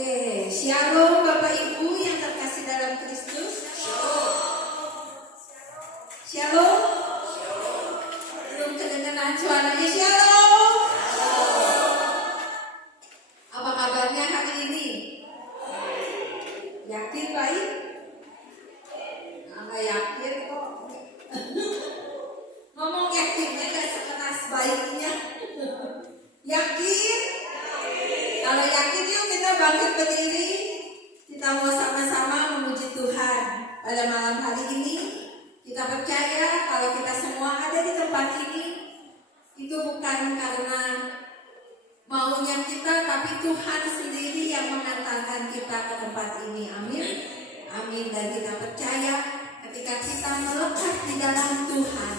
Oke, shalom Bapak Ibu yang terkasih dalam Kristus. Shalom. Belum kedengaran suaranya shalom. Apa kabarnya hari ini? Yakin baik? Nggak yakin kok. Ngomong yakinnya gak sekeras baiknya. Yakin? Kalau yakin yuk kita bangkit berdiri. Kita mau sama-sama memuji Tuhan pada malam hari ini. Kita percaya kalau kita semua ada di tempat ini, itu bukan karena maunya kita, tapi Tuhan sendiri yang mengantarkan kita ke tempat ini. Amin. Amin. Dan kita percaya ketika kita melekat di dalam Tuhan,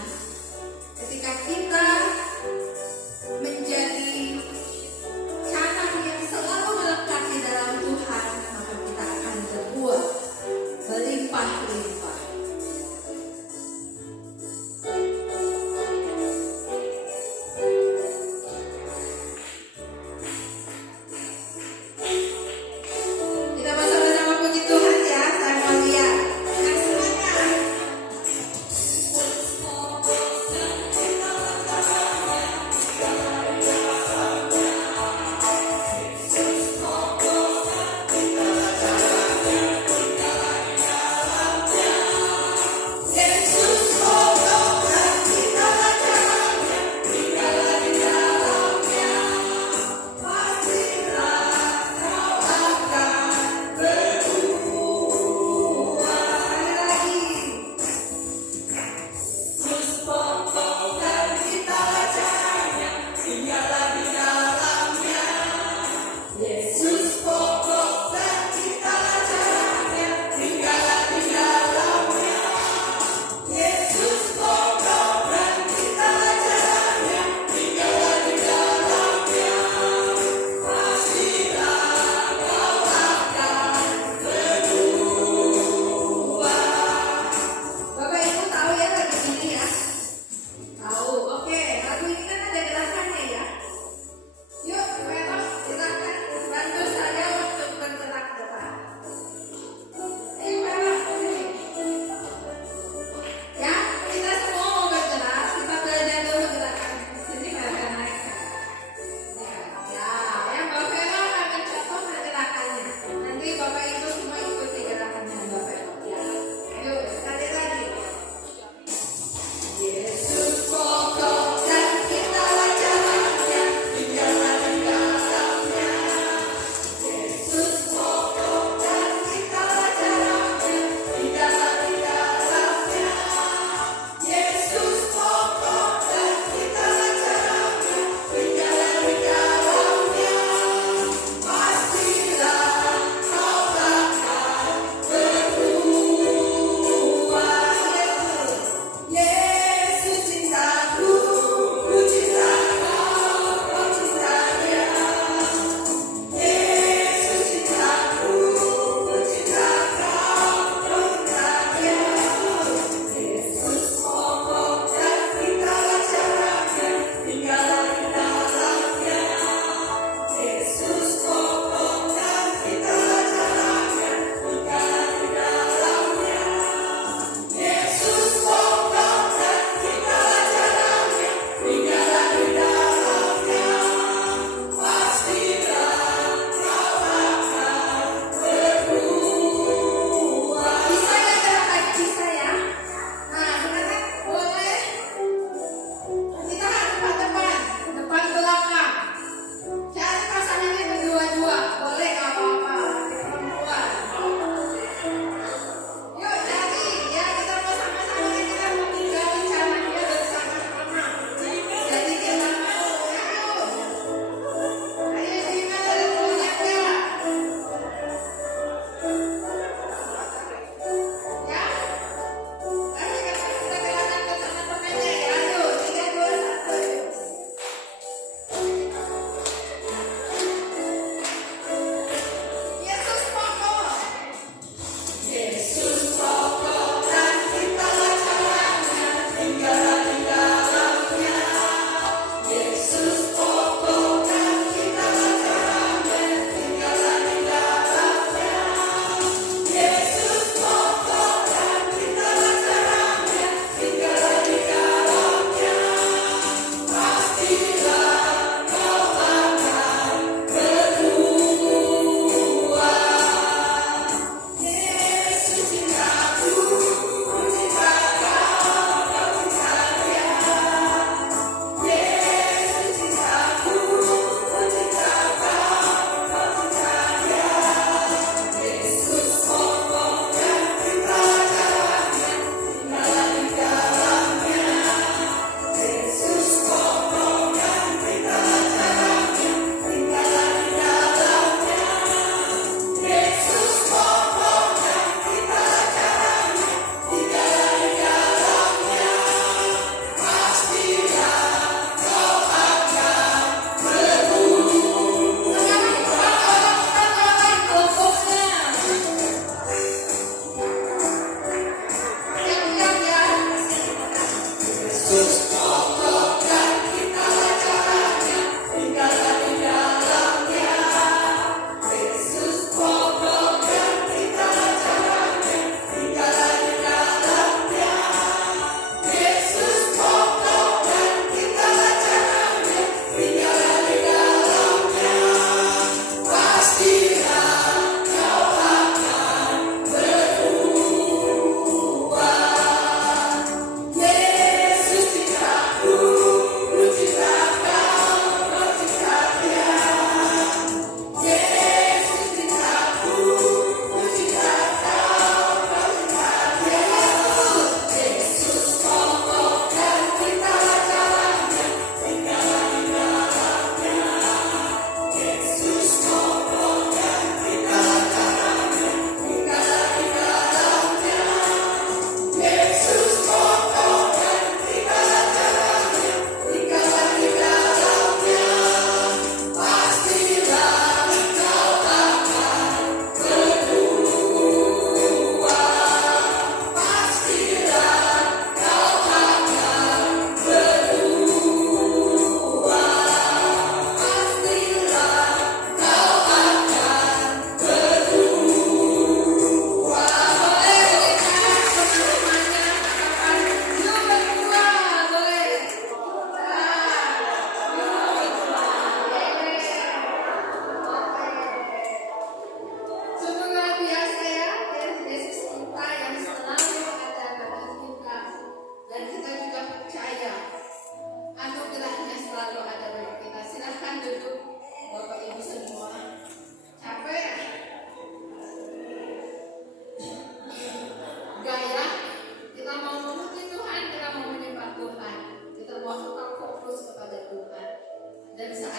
ketika kita menjadi canang yang selalu melekat di dalam Tuhan, maka kita akan berbuah berlimpah-limpah. Kita bersama-sama puji Tuhan ya. Saya mau lihat yang semangat.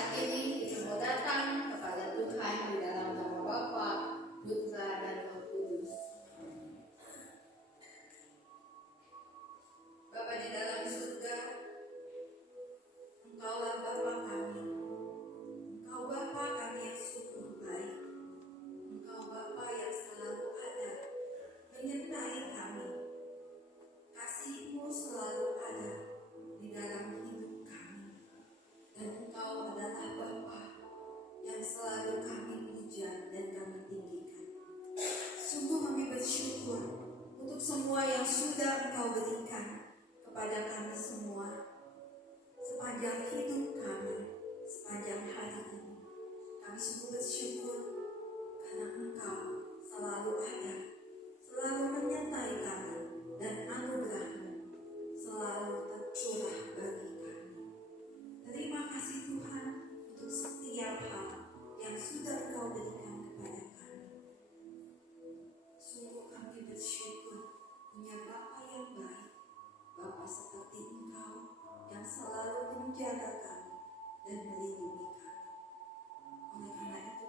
saat ini kita mau datang kepada Tuhan di dalam nama Bapa, Putra dan Roh Kudus. Bapa di dalam surga, Engkaulah Bapa kami. Engkau Bapa kami yang sungguh baik. Engkau Bapa yang selalu ada menyertai kami. Kasih-Mu selalu ada di dalam hidup kami. Dan Engkau adalah Bapa yang selalu kami puja dan kami tinggikan. Sungguh kami bersyukur untuk semua yang sudah Engkau berikan kepada kami semua sepanjang hidup kami, sepanjang hari ini. Kami sungguh bersyukur karena Engkau selalu ada, selalu menyertai kami, dan anugerah-Mu selalu tercurah bagi kami. Terima kasih Tuhan untuk setiap hal yang sudah Engkau berikan kepada kami. Sungguh kami bersyukur punya Bapa yang baik, Bapa seperti Engkau yang selalu menjaga kami dan melindungi kami. Oleh karena itu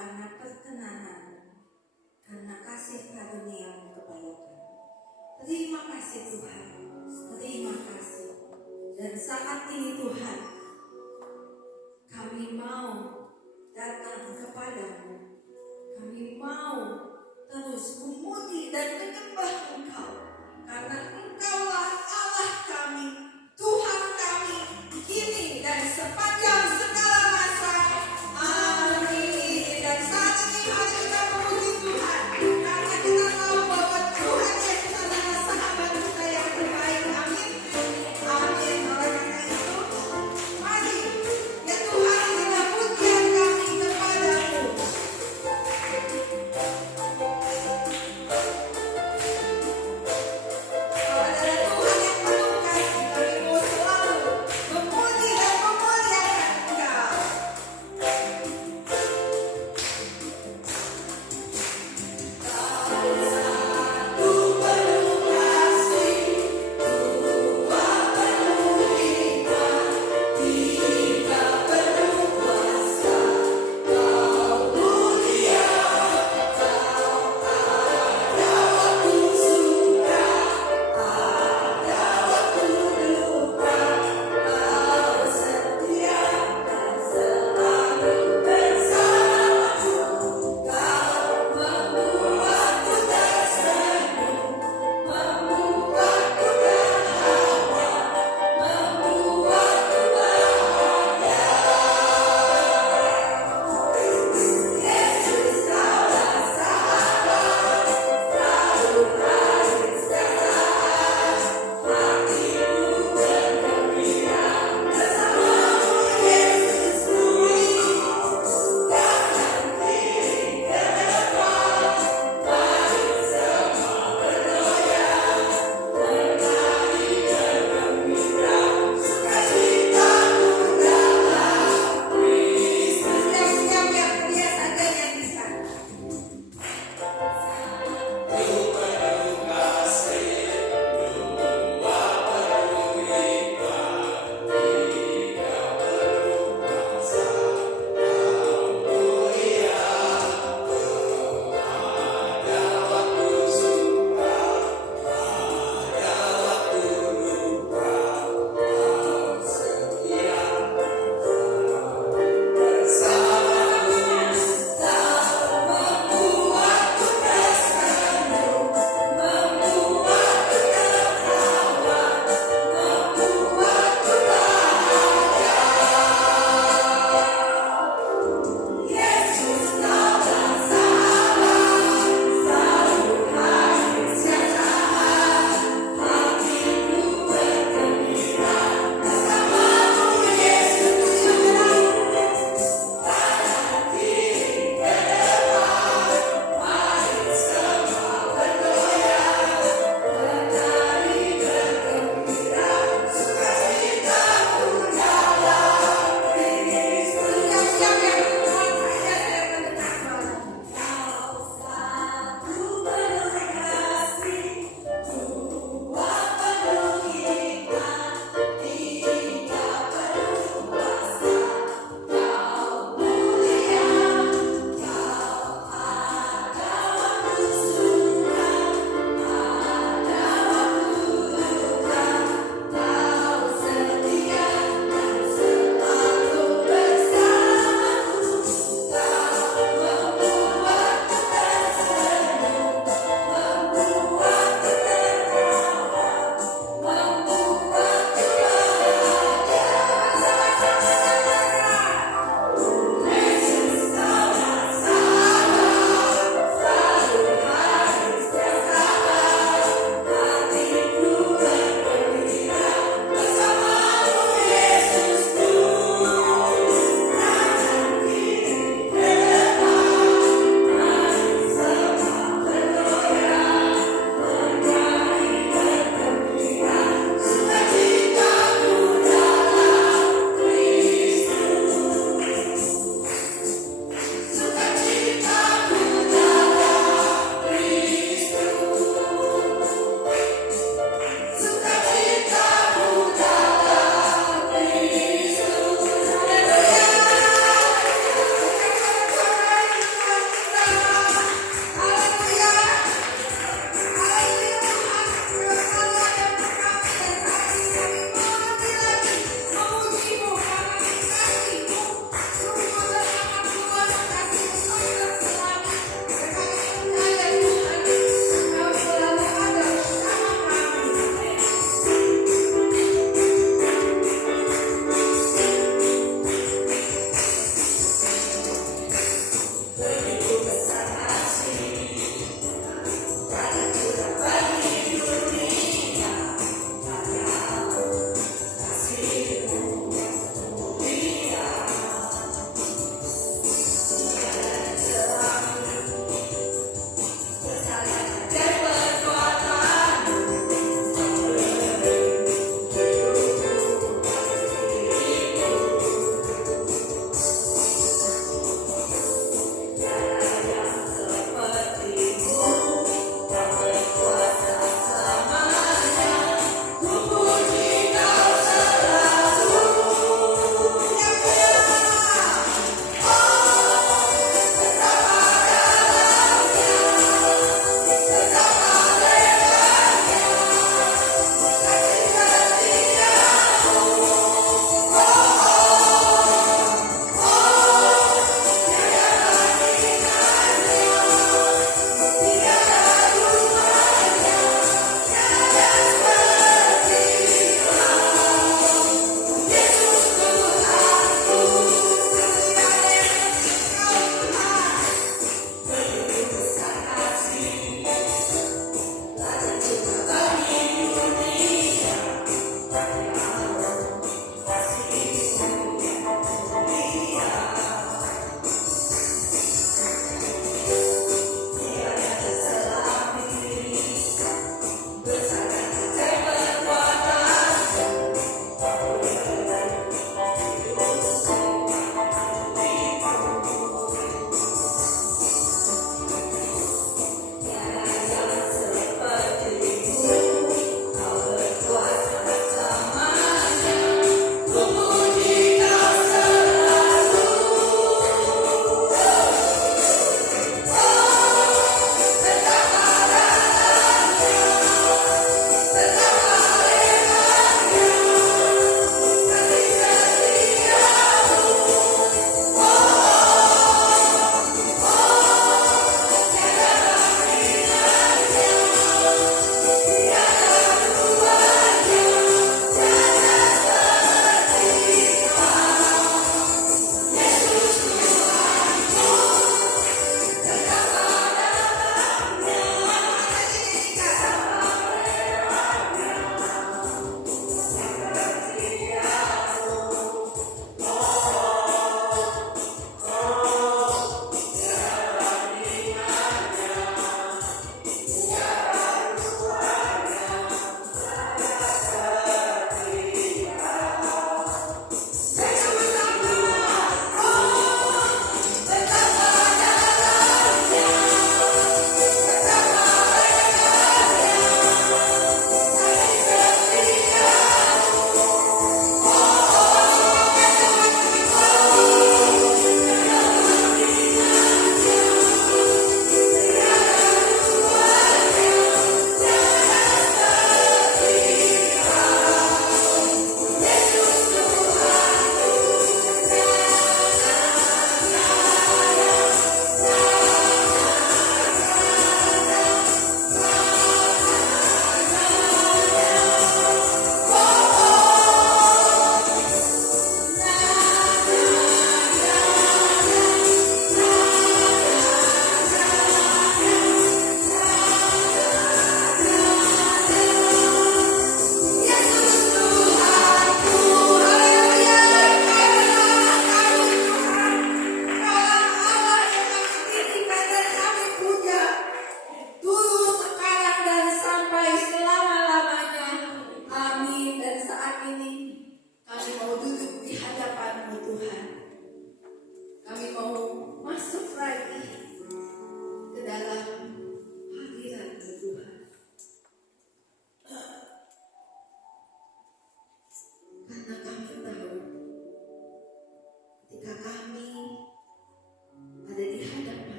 karena perkenanan, karena kasih karunia-Mu kepada kami. Terima kasih Tuhan, terima kasih. Dan saat ini Tuhan, kami mau datang kepadamu. Kami mau terus memuji dan menyembah Engkau, karena Engkaulah Allah kami, Tuhan kami, kini dan sepanjang segala masa. Amin. Dan saat ini mari kita memuji Tuhan, karena kita tahu bahwa Tuhan Yesus adalah sahabat kita yang terbaik. Amin. Amin. Oleh karena itu, mari ya Tuhan, inilah pujian kami kepadamu.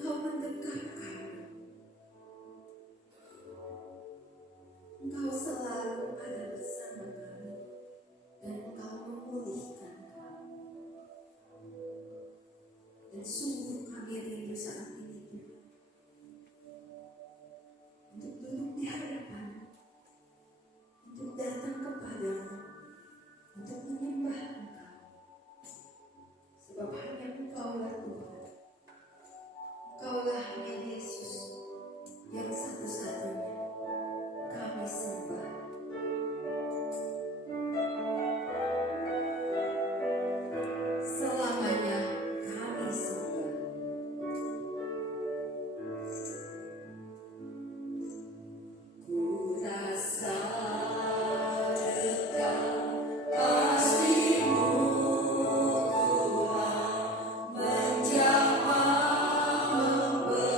Engkau mendekat kami. Engkau selalu ada bersama kami dan Engkau memulihkan kami. Dan sungguh kami rindu saat ini Tuhan, untuk duduk di hadapan, untuk datang kepadamu, untuk menyembah Engkau. Sebab hanya Engkaulah Tuhan. Engkaulah hanya Yesus yang satu-satunya kami sembah. Selamanya kami sembah. Ku rasa dekat kasih-Mu Tuhan, menjamah membelaiku.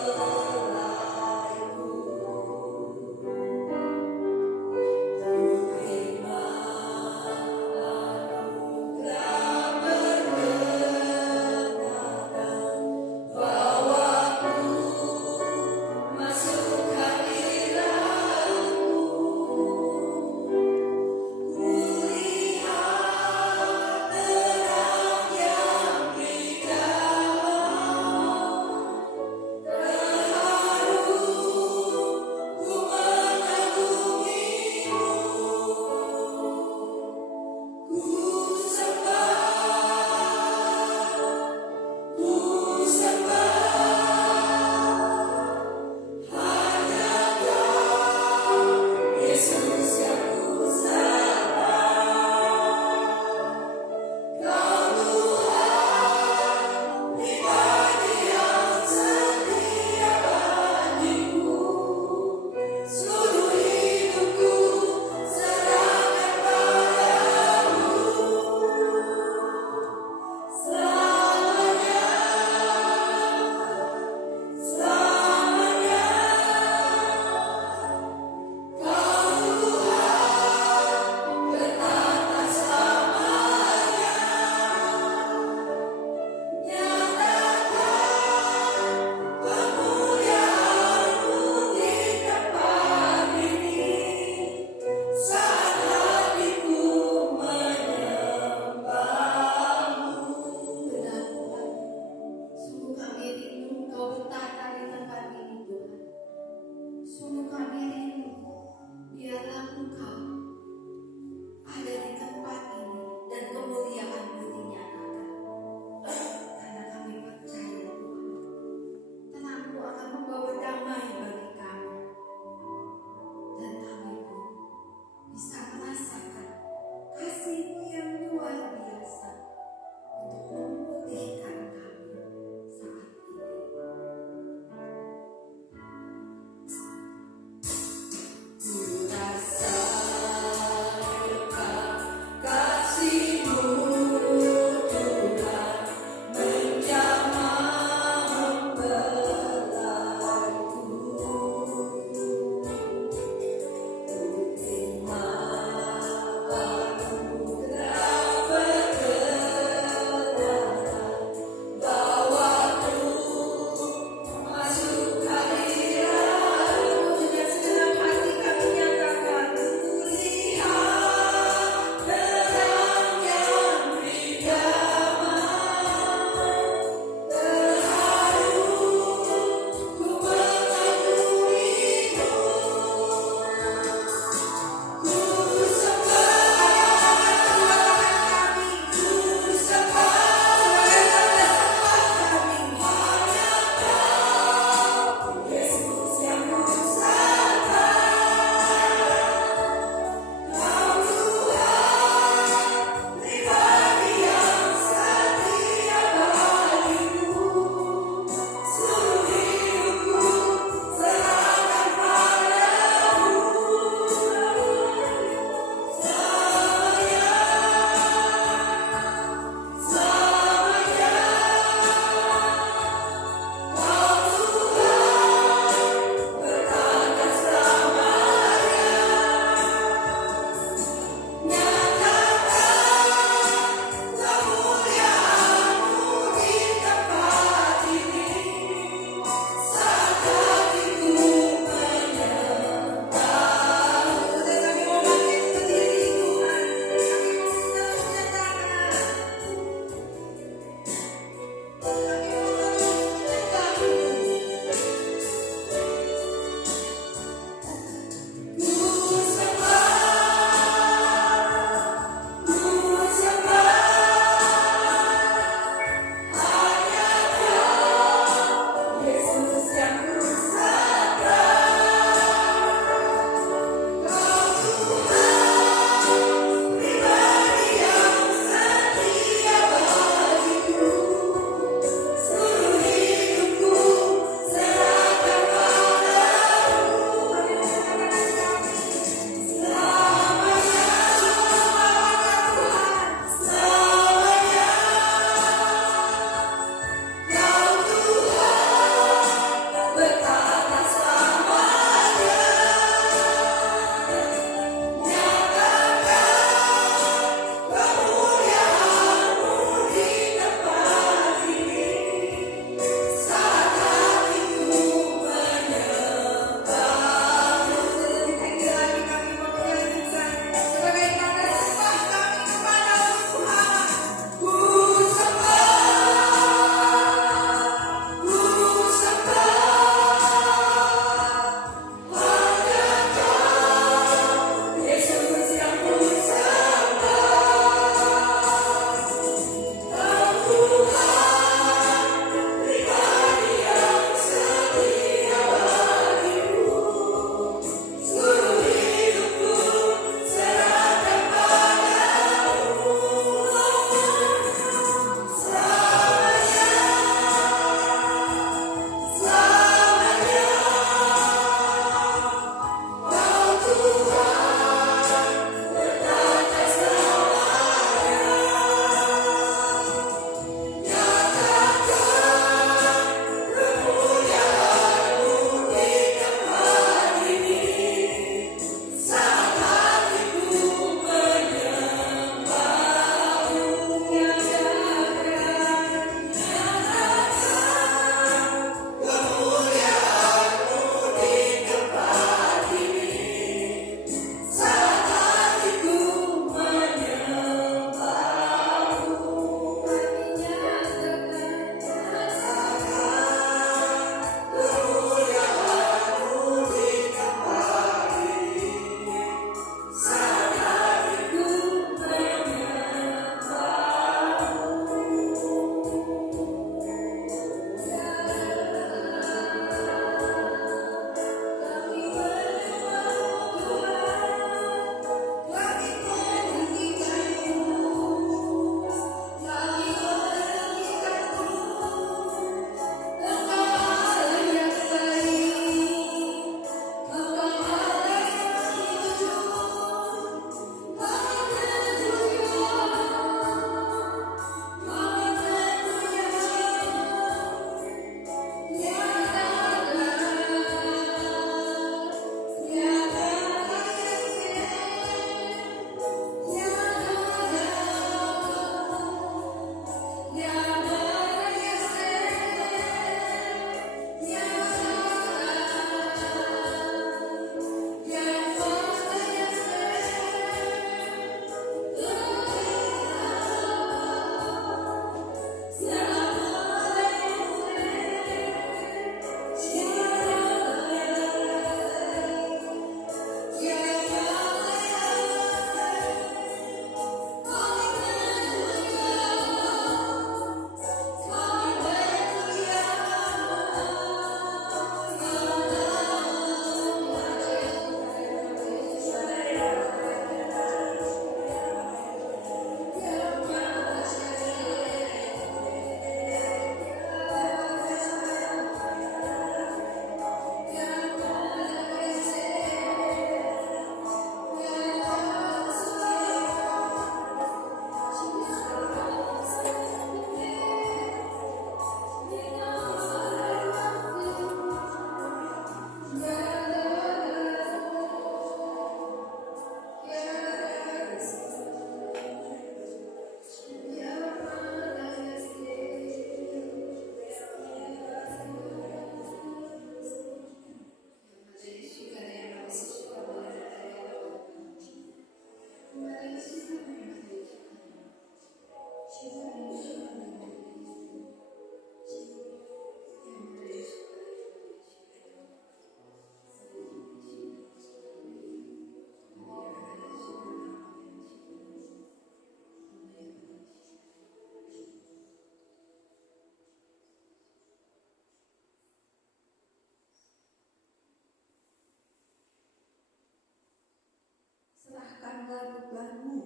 serahkanlah bebanmu.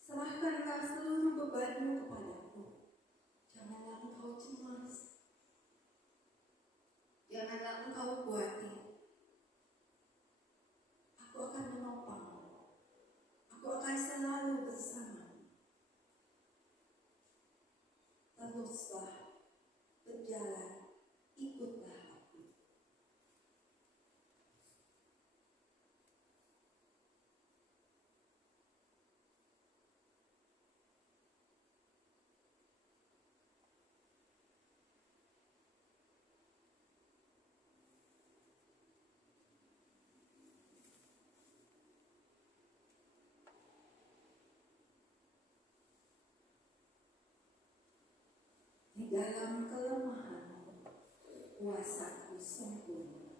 Serahkanlah seluruh bebanmu kepadaku. Janganlah engkau cemas. Janganlah engkau khawatir. Aku akan menopangmu. Aku akan selalu bersamamu. Teruslah berjalan, ikutlah aku. Di dalam kelemahanmu, kuasaku sempurna.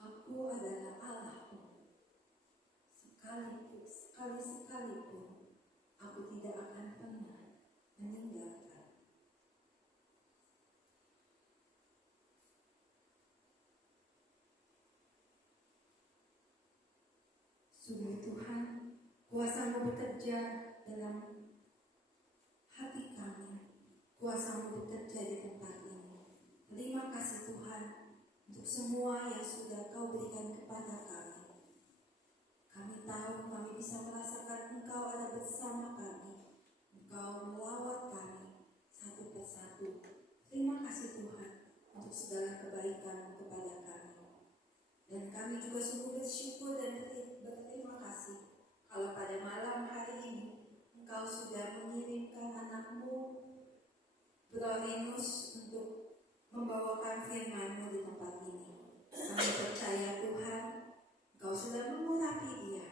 Aku adalah Allahmu. Sekali-sekalipun aku tidak akan pernah meninggalkan. Sungguh Tuhan, kuasa-Mu bekerja dalam hati kami. Kuasa-Mu bekerja di tempat ini. Terima kasih Tuhan untuk semua yang sudah Kau berikan kepada kami. Kami tahu kami bisa merasakan Engkau ada bersama kami. Engkau melawat kami satu persatu. Terima kasih Tuhan untuk segala kebaikan kepada kami. Dan kami juga sungguh bersyukur dan berterima kasih kalau pada malam hari ini Engkau sudah mengirimkan anak-Mu Brorinus untuk membawakan firman-Mu di tempat ini. Kami percaya Tuhan, Engkau sudah mengurapi dia,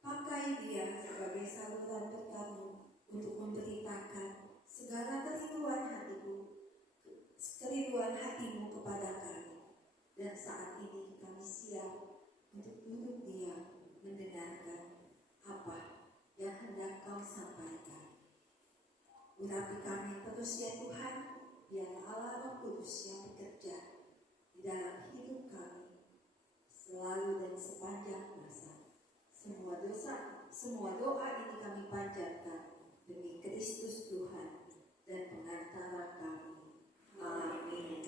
pakai dia sebagai saluran bertarung untuk memberitakan segala kerinduan hatimu kepada kami. Dan saat ini kami siap untuk duduk diam mendengarkan apa yang hendak Kau sampaikan. Urapi kami terus ya Tuhan, biarlah Allah Roh Kudus yang bekerja di dalam hidup kami selalu dan sepanjang masa. Semua doa ini kami panjatkan demi Kristus Tuhan dan pengantara kami. Amin.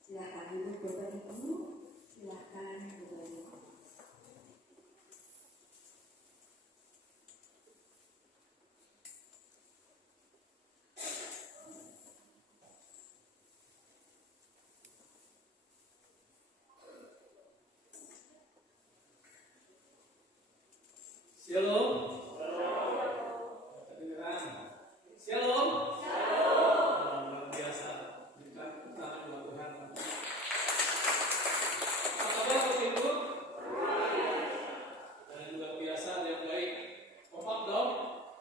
Silakan duduk Bapak Ibu. Silakan Bapak Ibu. Shalom. Kedengeran. Shalom. Luar biasa. Berikan tangan buat Tuhan. Apa kabar Bapak Ibu? Dan luar biasa yang baik. Kompak dong.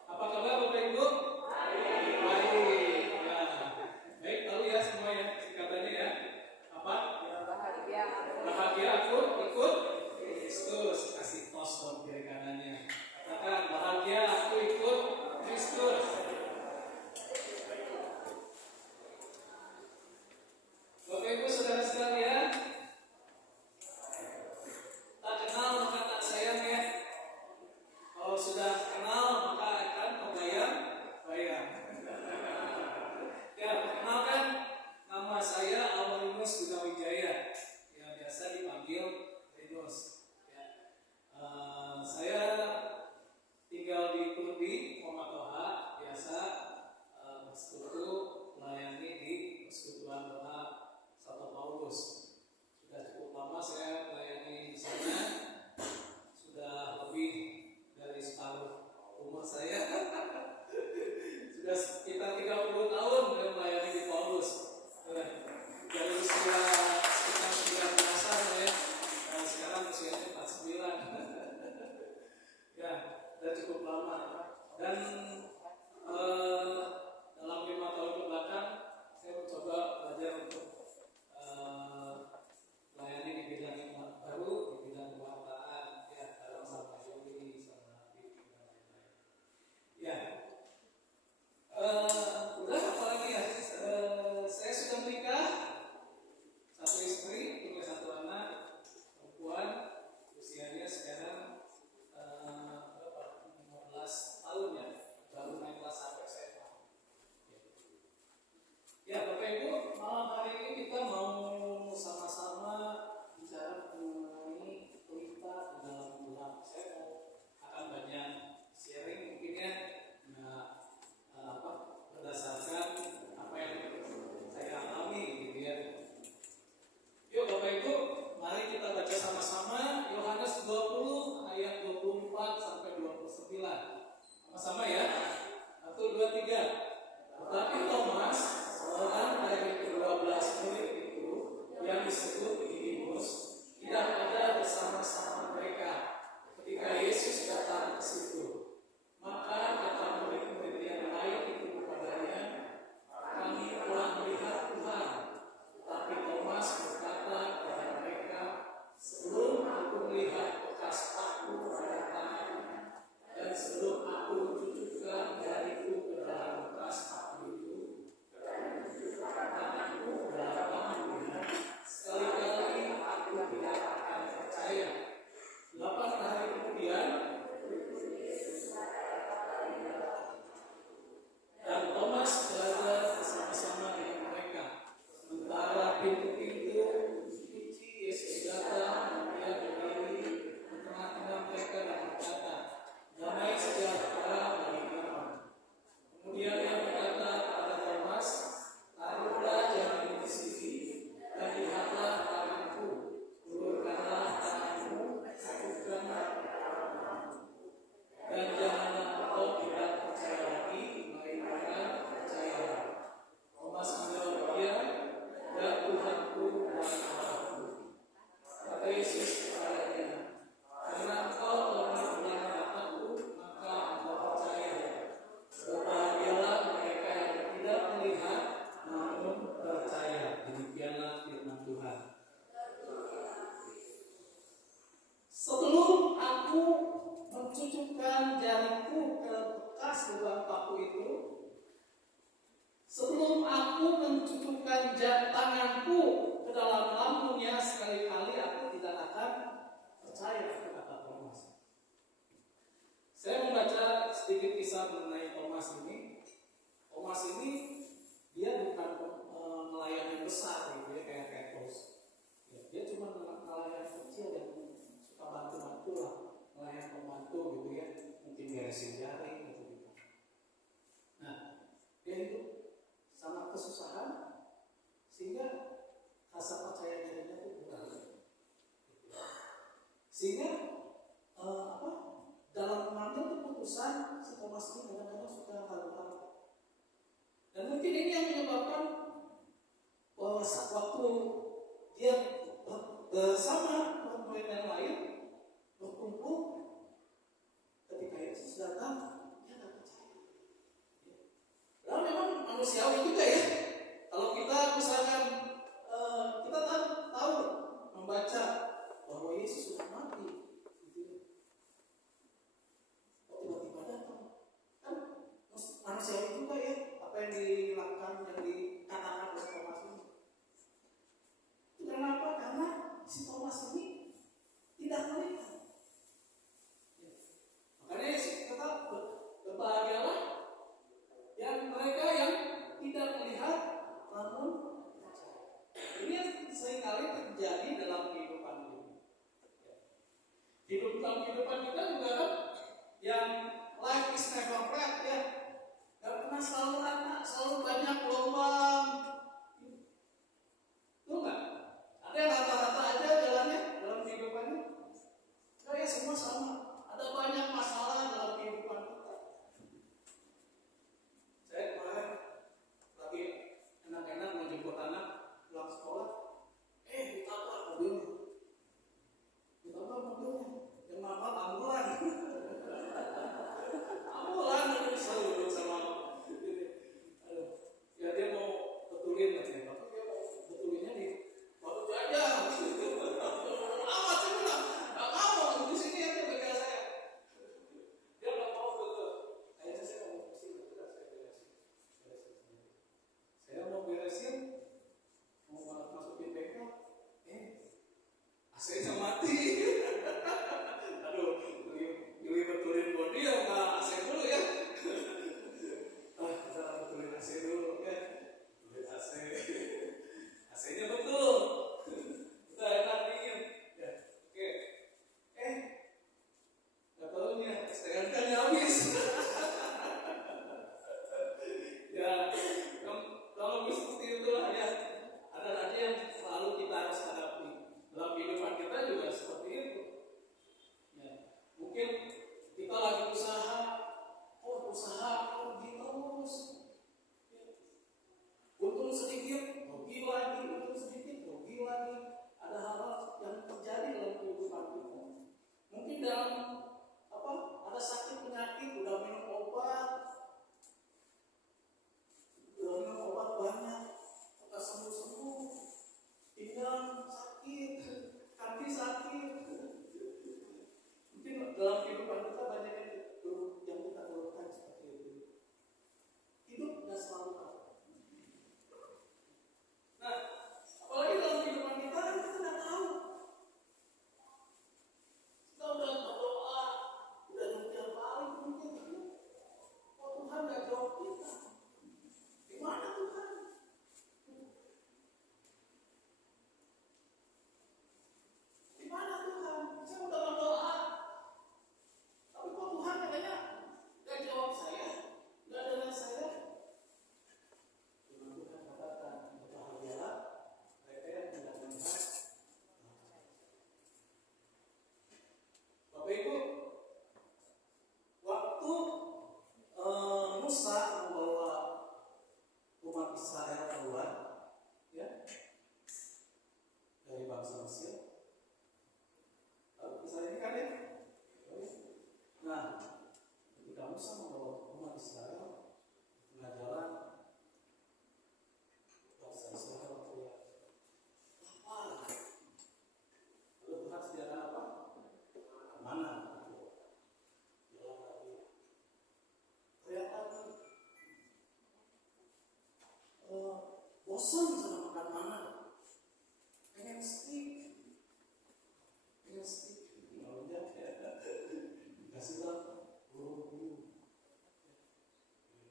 Apa kabar Bapak Ibu? Baik. Ya. Baik, tahu ya semua ya singkatannya ya. Apa? Bahagia aku ikut Kristus. Kasih tos dong kiri kanannya. Malam hari ini kita mau sama-sama bicara mengenai pelita di dalam gelap. Saya akan banyak sharing mungkin ya, berdasarkan apa yang saya alami gitu ya. Yuk Bapak Ibu, mari kita baca sama-sama Yohanes 20 ayat 24 sampai 29. Sama-sama ya. 1, 2, 3. Tetapi Thomas, seorang dari ke-12 murid itu, yang disebut Didimus, tidak ada bersama-sama mereka ketika Yesus datang ke situ. Maka kata murid-murid yang lain itu kepadanya, kami telah melihat Tuhan. Tetapi Thomas berkata kepada mereka, sebelum aku melihat bekas paku pada tangannya, dan sebelum aku mencucukkan jariku ke dalam bekas paku itu, tanganku ke dalam tangannya, sekali-kali aku tidak akan percaya. 8 hari kemudian, dan Thomas berada bersama-sama dengan mereka. Sementara pintu-pintu kunci Yesus datang, dia berdiri di tengah-tengah mereka dan berkata, damai sejahtera bagi kamu. Kemudian dia berkata kepada Thomas, taruhlah jarimu di sini dan lihatlah tanganku, ulurkanlah tanganmu, lakukanlah, dan janganlah engkau tidak percaya lagi, melainkan percaya. Thomas menjawab dia, ya Tuhanku dan Allahku. Kata Yesus kepadanya, karena engkau telah melihat aku, maka engkau percaya. Berbahagialah mereka yang tidak melihat namun percaya. Demikianlah firman Tuhan. Sebelum aku mencucukkan jariku ke bekas lubang paku itu, sebelum aku mencucukkan tanganku ke dalam lambungnya, sekali-kali aku tidak akan percaya, kata Thomas. Saya membaca sedikit kisah mengenai Thomas ini. Thomas ini dia bukan nelayan yang besar gitu ya, kayak Petrus. Ya, dia cuma nelayan kecil yang suka bantu-bantu lah, nelayan pembantu gitu ya, mungkin beresin jaring gitu. Nah, dia hidup sangat kesusahan sehingga rasa percaya dirinya itu kurang. Sehingga dalam mengambil keputusan si Thomas ini kadang-kadang suka ragu-ragu. Dan mungkin ini yang menyebabkan bahwa waktu dia bersama murid yang lain berkumpul, ketika Yesus datang, dia tak percaya. Lalu memang manusiawi juga ya. Kalau kita misalkan kita tahu membaca bahwa Yesus sudah mati, gitu. Tiba-tiba datang, kan manusiawi juga ya. Apa yang dilakukan, yang dikatakan oleh Thomas ini. Itu kenapa? Karena si Thomas ini tidak melihat. Makanya kita berbahagialah yang mereka yang tidak melihat namun percaya. Ini yang seringkali terjadi dalam kehidupan ini. Dalam kehidupan kita juga kan, yang life is never flat ya. Gak pernah selalu rata, selalu banyak gelombang. Tuh nggak? Ada yang rata-rata aja jalannya dalam kehidupannya. Enggak ya, semua sama. Ada banyak masalah dalam kehidupan kita. Saya kemarin lagi enak-enak mau jemput anak pulang sekolah. Ditabrak mobilnya. Yang nabrak ambulan. Ambulan itu selalu duduk sama. Ya dia mau betulin katanya. Tapi dia mau betulinnya di baru aja. Amat saya bilang, nggak mau di sini aja bengkel saya. Dia nggak mau betul. Akhirnya saya mau beresin, saya mau beresin, mau masukin bengkel, AC-nya mati. Aduh, beli betulin bodi ya nggak AC dulu ya. Kita betulin AC dulu ya. Beli AC. sedikit, rugi lagi, untung sedikit, rugi lagi. Ada hal-hal yang terjadi dalam kehidupan kita. Mungkin dalam ada sakit penyakit, udah minum obat banyak, udah sembuh-sembuh, pinggang sakit, kaki sakit. Mungkin dalam kehidupan kita banyak yang kita keluhkan seperti itu. Hidup nggak selalu ada. Nah, apalagi dalam kehidupan kita kan kita nggak tahu. Kita udah berdoa, udah yang paling mungkin, kok Tuhan nggak jawab kita? Gimana Tuhan? Gimana Tuhan? Saya udah berdoa, tapi kok Tuhan katanya nggak jawab saya, nggak dengar saya? Firman Tuhan katakan, berbahagialah mereka yang tidak melihat. Bapak Ibu, waktu Musa membawa umat Israel keluar, ya, dari bangsa Mesir. Kisah ini kan ya. Nah, ketika Musa membawa umat Israel di tengah jalan, bangsa Israel berteriak, "Lapar." Lalu Tuhan sediakan apa? Mana? Jalan lagi. Teriak lagi. Bosan sama makan mana? Pengen steak. Kalau kasihlah bulu-bulu,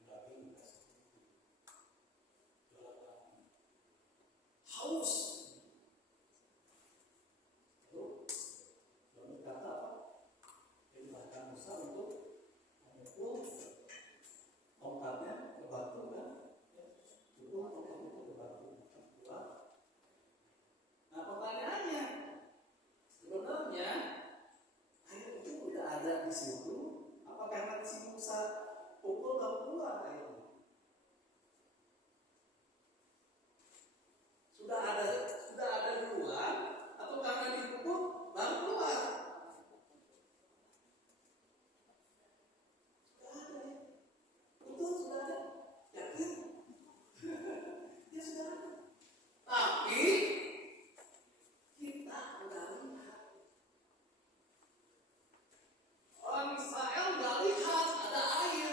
daging kasih, haus. Lalu kata apa? Perintahkan Musa untuk memukul tongkatnya ke batu kan? Pukul tongkat itu ke batu. Nah pertanyaannya, sebenarnya air itu udah ada di situ, apa karena si Musa pukul baru keluar airnya? Sudah ada duluan, atau karena dipukul baru keluar? Sudah ada ya? Betul, sudah ada. Yakin? Ya sudah ada. Tapi kita udah lihat. Orang Israel nggak lihat ada air.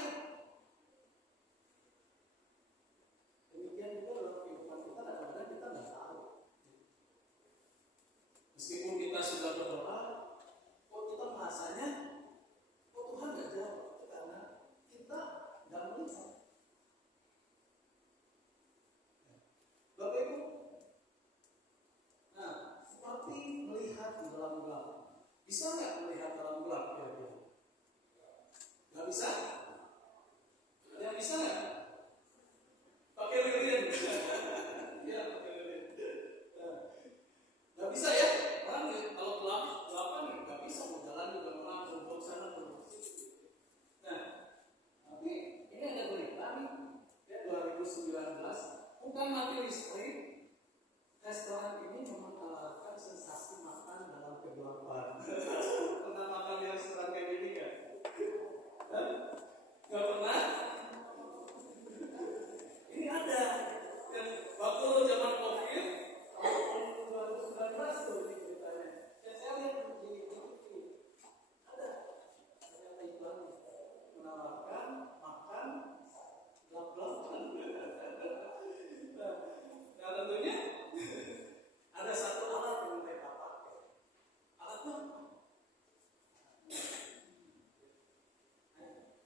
Demikian juga dalam kehidupan kita, kadang-kadang kita nggak tahu. Meskipun kita sudah berdoa, kok kita merasanya, kok Tuhan nggak jawab? Itu karena kita nggak melihat. Bapak Ibu, nah seperti melihat di dalam gelap. Bisa nggak melihat dalam gelap kira-kira? Nggak bisa? Ada yang bisa nggak? Pakai lilin. Ya, pakai lilin. Nggak bisa ya? Orang kalau gelapan nggak bisa mau jalan juga orang rumput sana rumput sini. Nah, tapi ini ada berita nih, ya 2019, bukan mati listrik. Restoran ini menawarkan sensasi makan dalam kegelapan. Pernah makan di restoran kayak gini kan? Gak pernah? Ini ada. Dan waktu zaman COVID, tahun 2019 tuh ini ceritanya. Saya lihat di TV. Ada. Ternyata iklan menawarkan makan gelap-gelapan. Nah tentunya ada satu alat yang mereka pakai. Alatnya apa?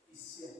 Vision.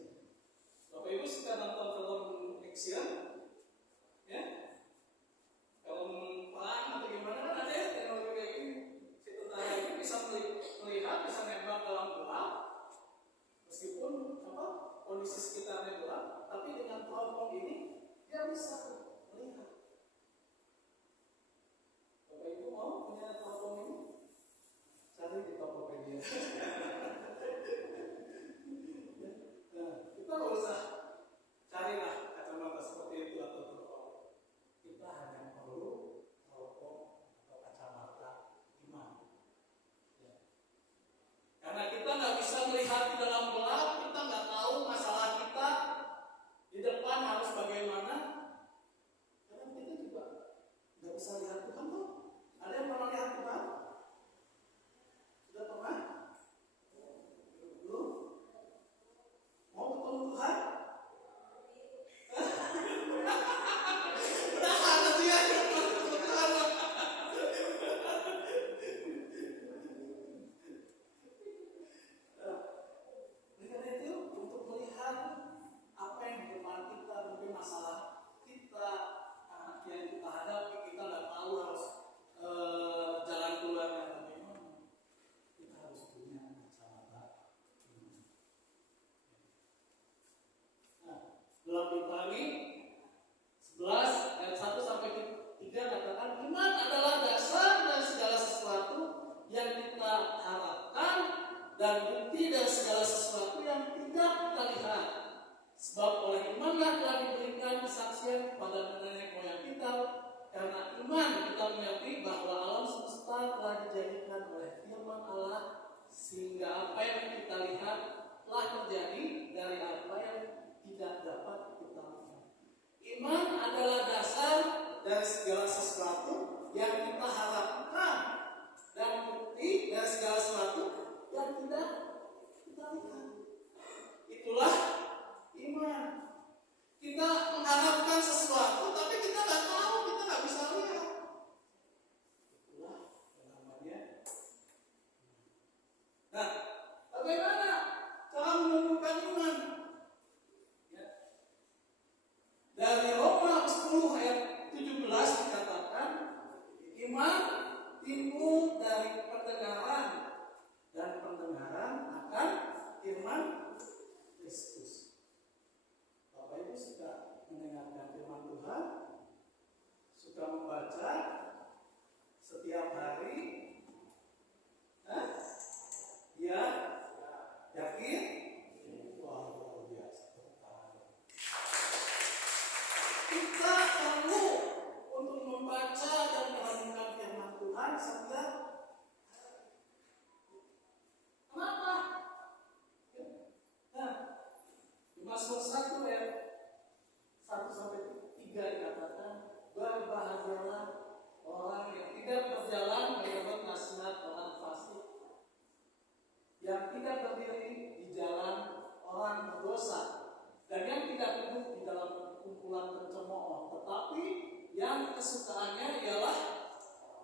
kesukaannya ialah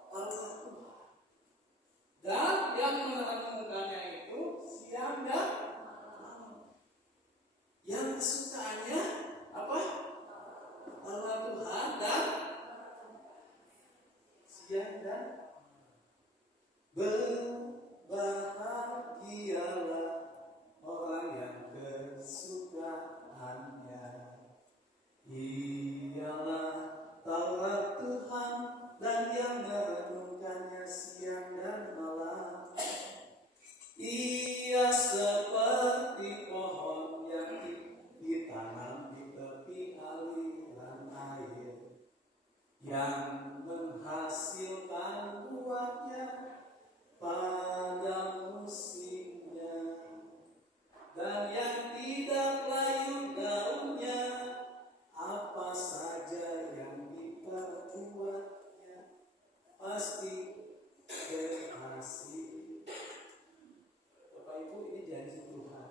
Taurat Tuhan. Dan yang merenungkannya itu siang dan malam. Yang kesukaannya apa? Taurat Tuhan dan siang dan berbahagialah orang yang kesukaannya ialah Taurat Tuhan dan yang merenungkannya siang dan malam. Ia seperti pohon yang ditanam di tepi aliran air, yang menghasilkan buahnya pada musimnya, dan yang tidak layu daunnya. Apa saja yang diperbuatnya pasti berhasil. Bapak Ibu, ini janji Tuhan.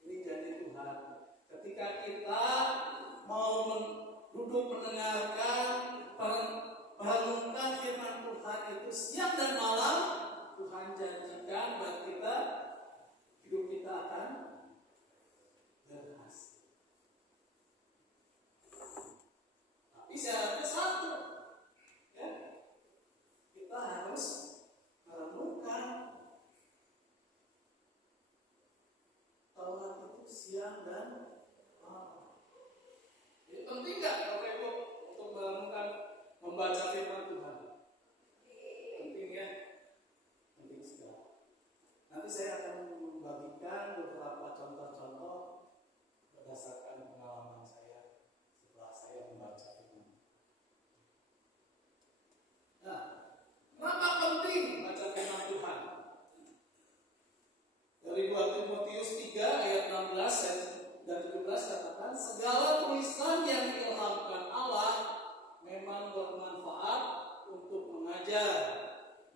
Ini janji Tuhan. Ketika kita mau duduk mendengarkan, merenungkan firman Tuhan itu siang dan malam, Tuhan janjikan buat kita, hidup kita akan berhasil. Tapi syaratnya satu, ya, kita harus merenungkan Taurat itu siang dan malam. Jadi penting nggak Bapak Ibu untuk merenungkan, membaca firman Tuhan? Penting ya, penting sekali. Nanti saya akan membagikan beberapa contoh-contoh berdasarkan pengalaman saya setelah saya membaca firman. Nah, kenapa penting baca firman Tuhan? Dari 2 Timotius 3 ayat 16 dan 17 katakan, segala tulisan yang diilhamkan Allah memang bermanfaat untuk mengajar,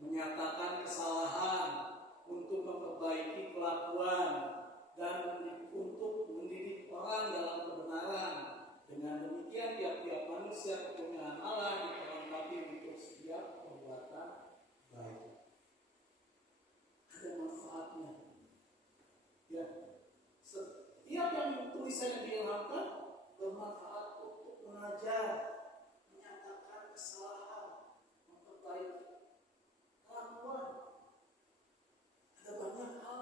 menyatakan kesalahan, untuk memperbaiki kelakuan, dan untuk mendidik orang dalam kebenaran. Dengan demikian tiap-tiap manusia kepunyaan Allah diperlengkapi untuk setiap perbuatan baik. Ada manfaatnya. Ya, setiap yang tulisan yang diilhamkan bermanfaat untuk mengajar, menyatakan kesalahan, memperbaiki kelakuan. Ada banyak hal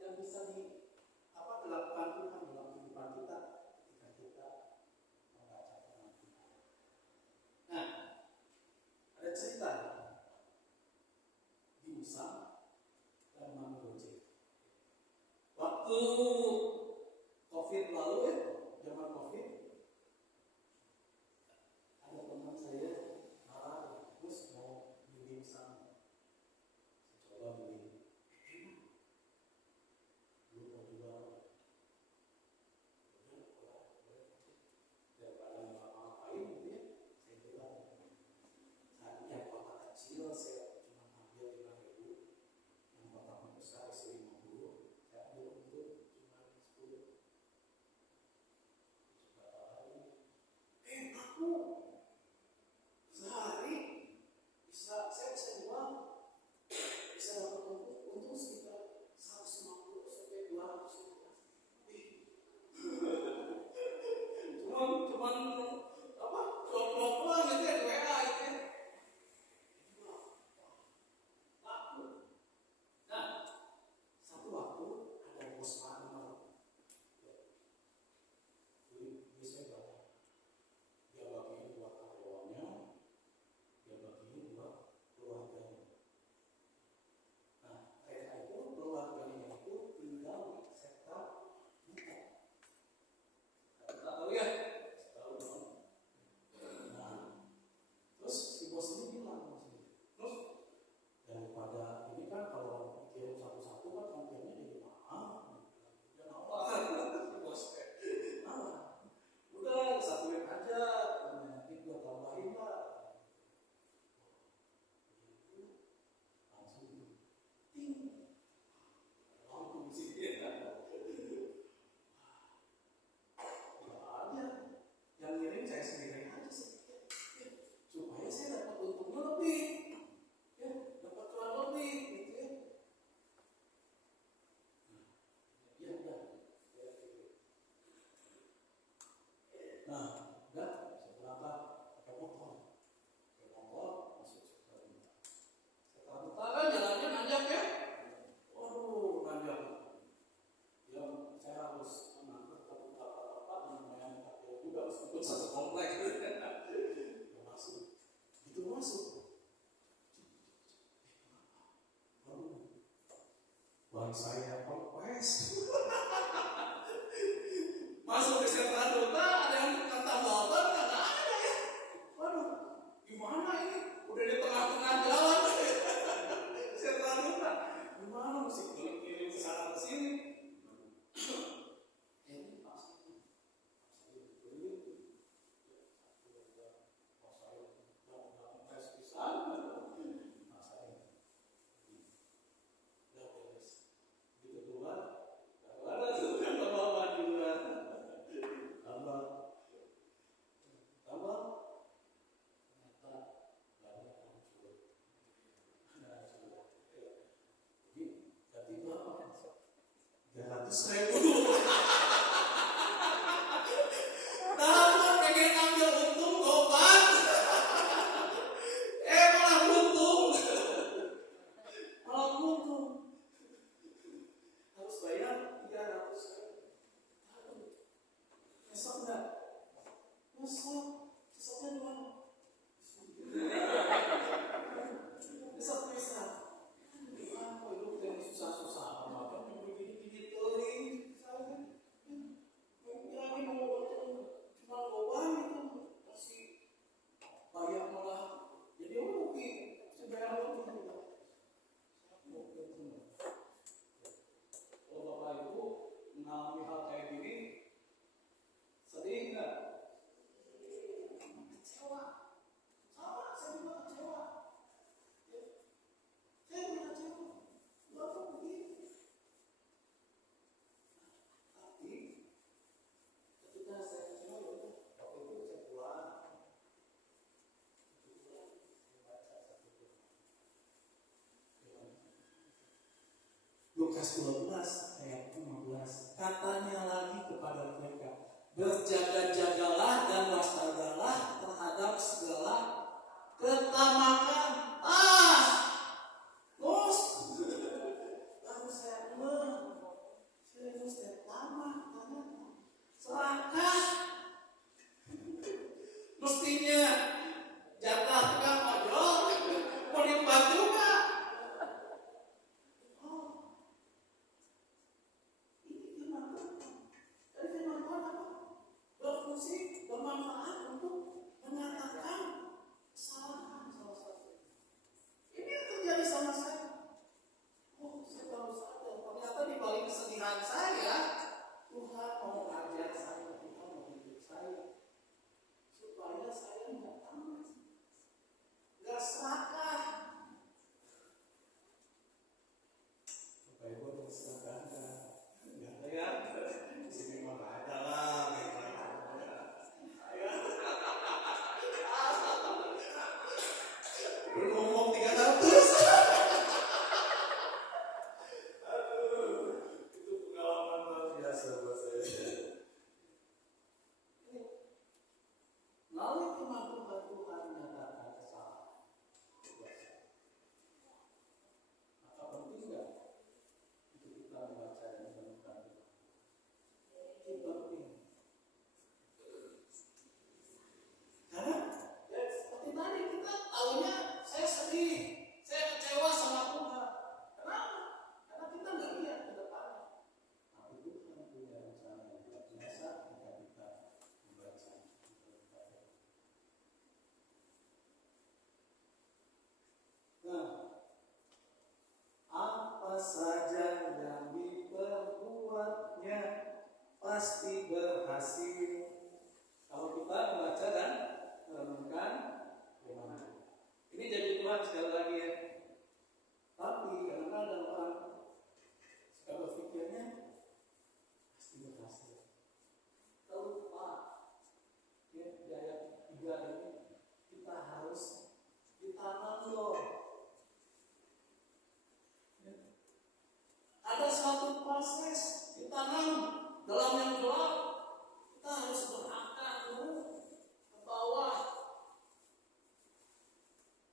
yang bisa dilakukan Tuhan dalam kehidupan kita ketika kita membaca firman Tuhan. Nah, ada cerita di Musa dan Mangrove. Waktu COVID lalu, zaman COVID, Lukas 12 ayat 15. Katanya lagi kepada mereka, berjaga-jagalah dan waspadalah terhadap segala ketamakan. Bos, lalu saya serius saya tamak, serakah. Mestinya jatah tukang ojol, mau dibantu nggak? Ini gimana? Dari firman Tuhan apa? Berfungsi, bermanfaat untuk menyatakan kesalahan salah satu. Ini yang terjadi sama saya. Saya baru sadar, ternyata di balik kesedihan saya, Tuhan mau ajar saya, Tuhan mau hidup saya, supaya saya nggak tamat, nggak serakah. Supaya gue berserakah, nggak ada ya. Di sini mah nggak ada lah. Berngomong 300. Itu pengalaman luar biasa buat saya. Melalui kemampuan Tuhan menyatakan kesalahan. Maka penting nggak untuk kita membaca dan menemukan itu? Itu penting. Karena ya seperti tadi kita tahunya saya sedih, saya kecewa sama Tuhan. Kenapa? Karena kita nggak lihat ke depannya. Tapi Tuhan punya rencana yang luar biasa ketika kita membaca. Nah, apa saja yang diperbuatnya pasti berhasil kalau kita membaca dan merenungkan firman. Ini jadi Tuhan sekali lagi ya. Tapi kadang-kadang orang suka berpikirnya pasti berhasil. Lupa ya, di ayat 3 ini kita harus ditanam loh. Ada suatu proses ditanam dalam yang gelap. Kita harus berakar dulu ke bawah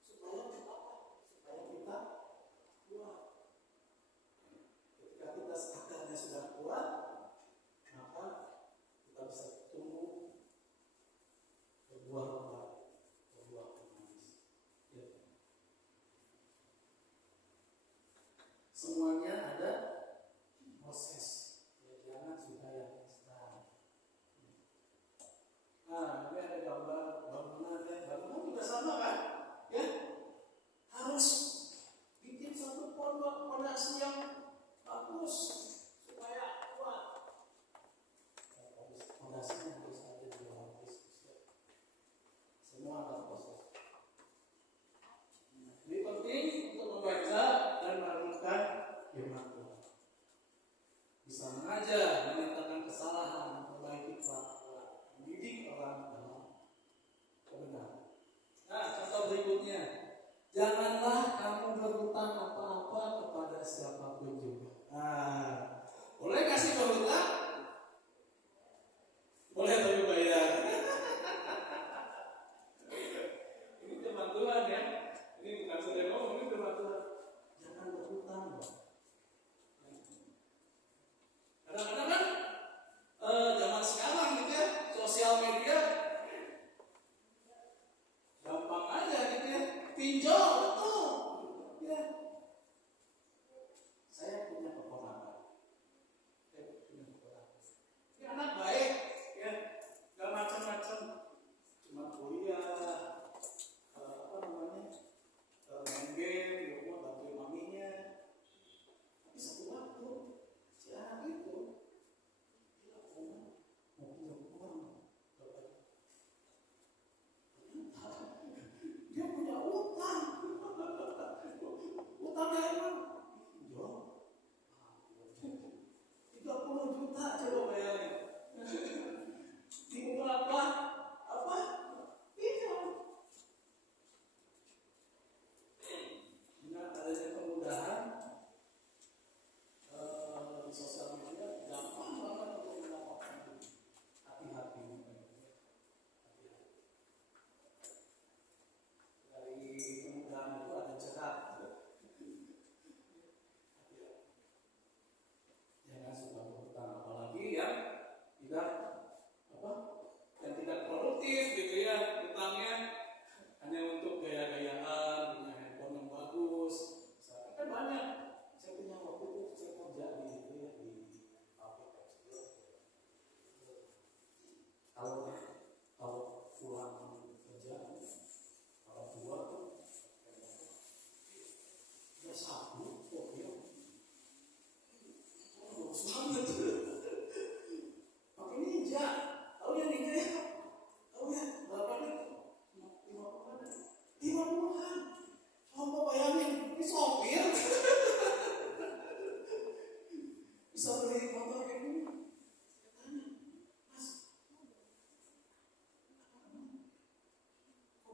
supaya kita kuat. Ketika kita akarnya sudah kuat, maka kita bisa tumbuh berbuah lebat, berbuah manis. Ya. Semuanya ada proses. Ya, jangan sudah yang instan. Nah, ini ada gambar bangunan ya. Bangunan juga sama kan? Ya, harus bikin satu pondasi yang bagus supaya kuat. Pondasinya harus ada di dalam Kristus. Ya. Semua ada proses. Jadi penting untuk membaca dan merenungkan firman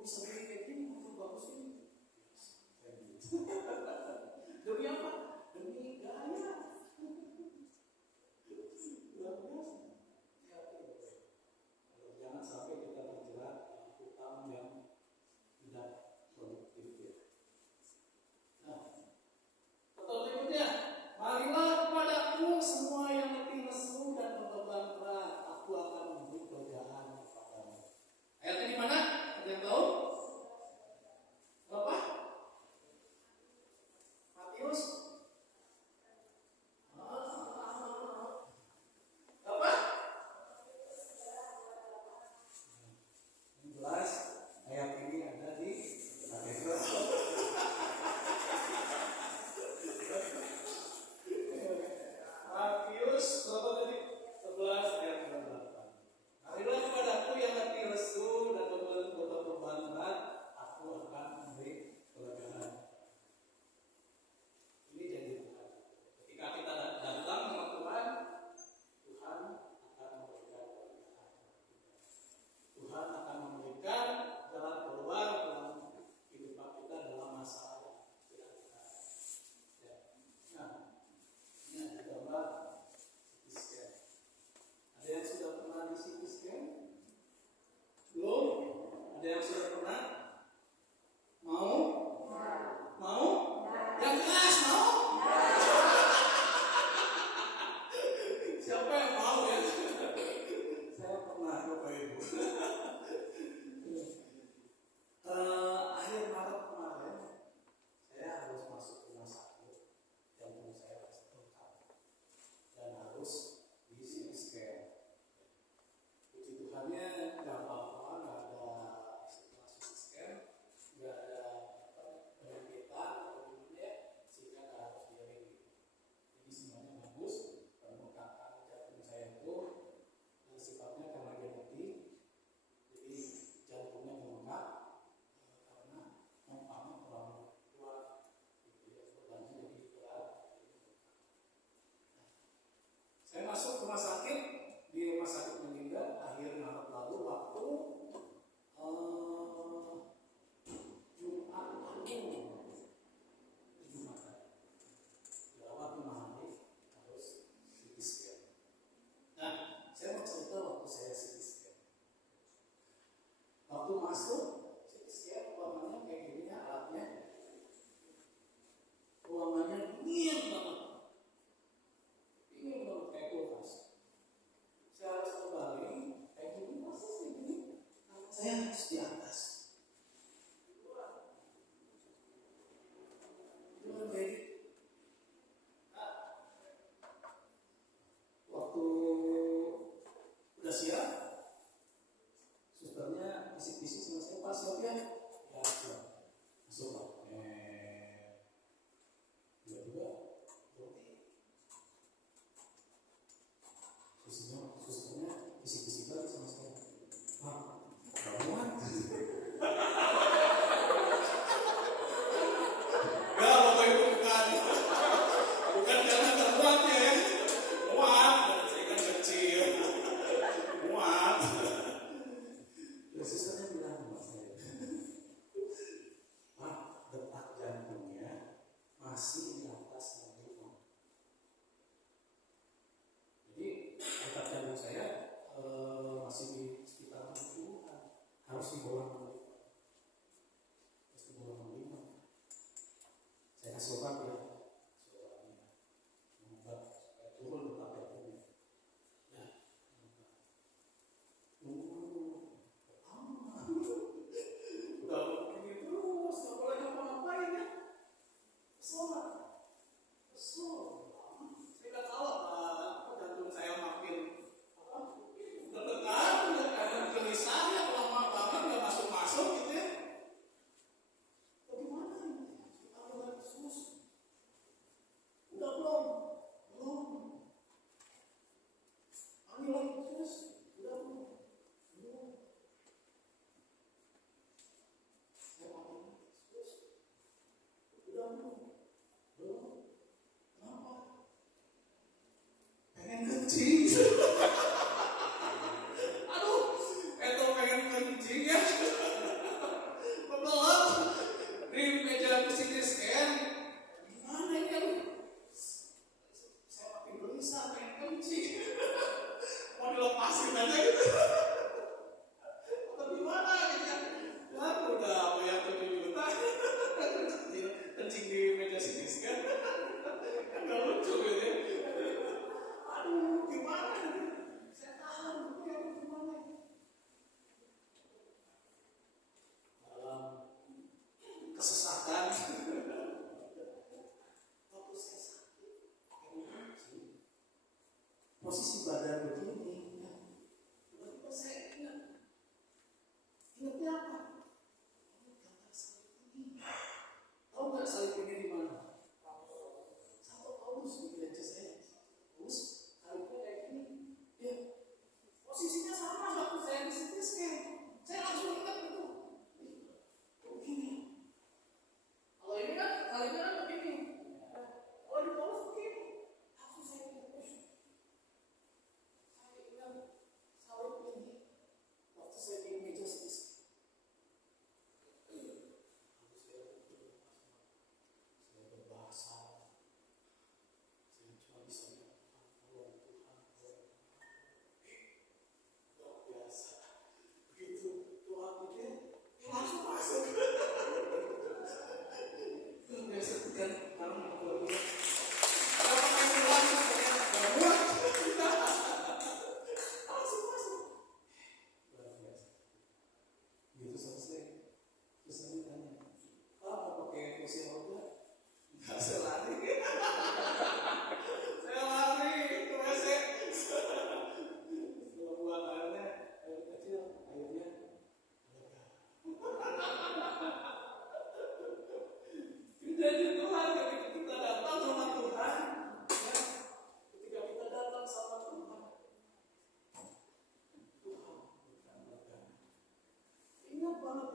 segini kayak gini, bagus ini. Demi apa? Demi gaya. Luar biasa. Jangan sampai kita terjerat utang yang tidak produktif. Nah, atau berikutnya, marilah kepadaku semua yang letih lesu dan berbeban berat, aku akan memberi kelegaan kepadamu. Ayatnya di mana? Ada yang tahu? Berapa? Matius? Berapa? Yang jelas ayat ini ada di Al-Quran. Matius berapa tadi? 11 ayat 28. Marilah kepadaku yang letih lesu dan beban berat, aku akan memberi kelegaan. Ini jadi Tuhan. Ketika kita datang sama Tuhan, Tuhan akan memberikan kelegaan. Tuhan akan memberikan jalan keluar dalam kehidupan kita dalam masalah yang kita. Ya. Nah, ini ada gambar CT scan. Ada yang sudah pernah di CT scan? Belum? Ada yang sudah pernah? Mau? Mau? Yang keras mau? Siapa yang mau ya? Saya pernah, Bapak Ibu. Akhir Maret kemarin, saya harus masuk rumah sakit. Jantung saya tertekan dan harus di CT scan. Puji Tuhannya nggak apa-apa, nggak ada setelah CT scan, nggak ada penyempitan atau gimana, sehingga nggak harus diaring. Jadi semuanya bagus. Permukaan jantung saya itu sifatnya karena genetik, jadi jantungnya bengkak karena pompanya kurang kuat, gitu ya, bebannya jadi berat. Saya masuk rumah sakit, di rumah sakit meninggal akhir Maret lalu waktu Jumat Agung, Jumatan. Dirawat 5 hari, harus CT scan. Nah, saya mau cerita waktu saya CT scan. Waktu masuk CT scan, ruangannya kayak gini ya, alatnya. Ruangannya dingin banget. Dingin banget kayak kulkas. Saya harus berbaring kayak gini, masa kayak gini? Saya harus di atas. Jangan kayak gitu. Nah, waktu udah siap, susternya bisik-bisik sama saya, Pak siap ya? Ya siap. Masuk Pak. Tiba-tiba berhenti. Susternya bisik-bisik lagi sama saya. Pak, kamuan? Ya, Bapak Ibu bukan karena terbuat ya. Muat, saya kan kecil. Muat. Ya, susternya bilang sama saya,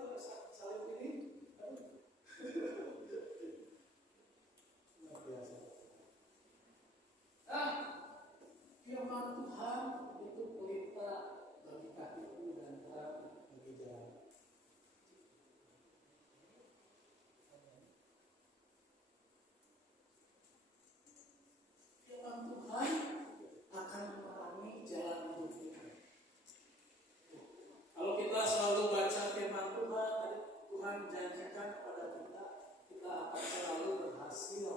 ya salib ini. Luar biasa. Nah, firman Tuhan itu pelita bagi kakiku dan terang bagi jalan. Firman Tuhan akan menerangi jalan hidup kita. Kalau kita selalu baca firman Tuhan, Tuhan janjikan kepada kita, kita akan selalu berhasil.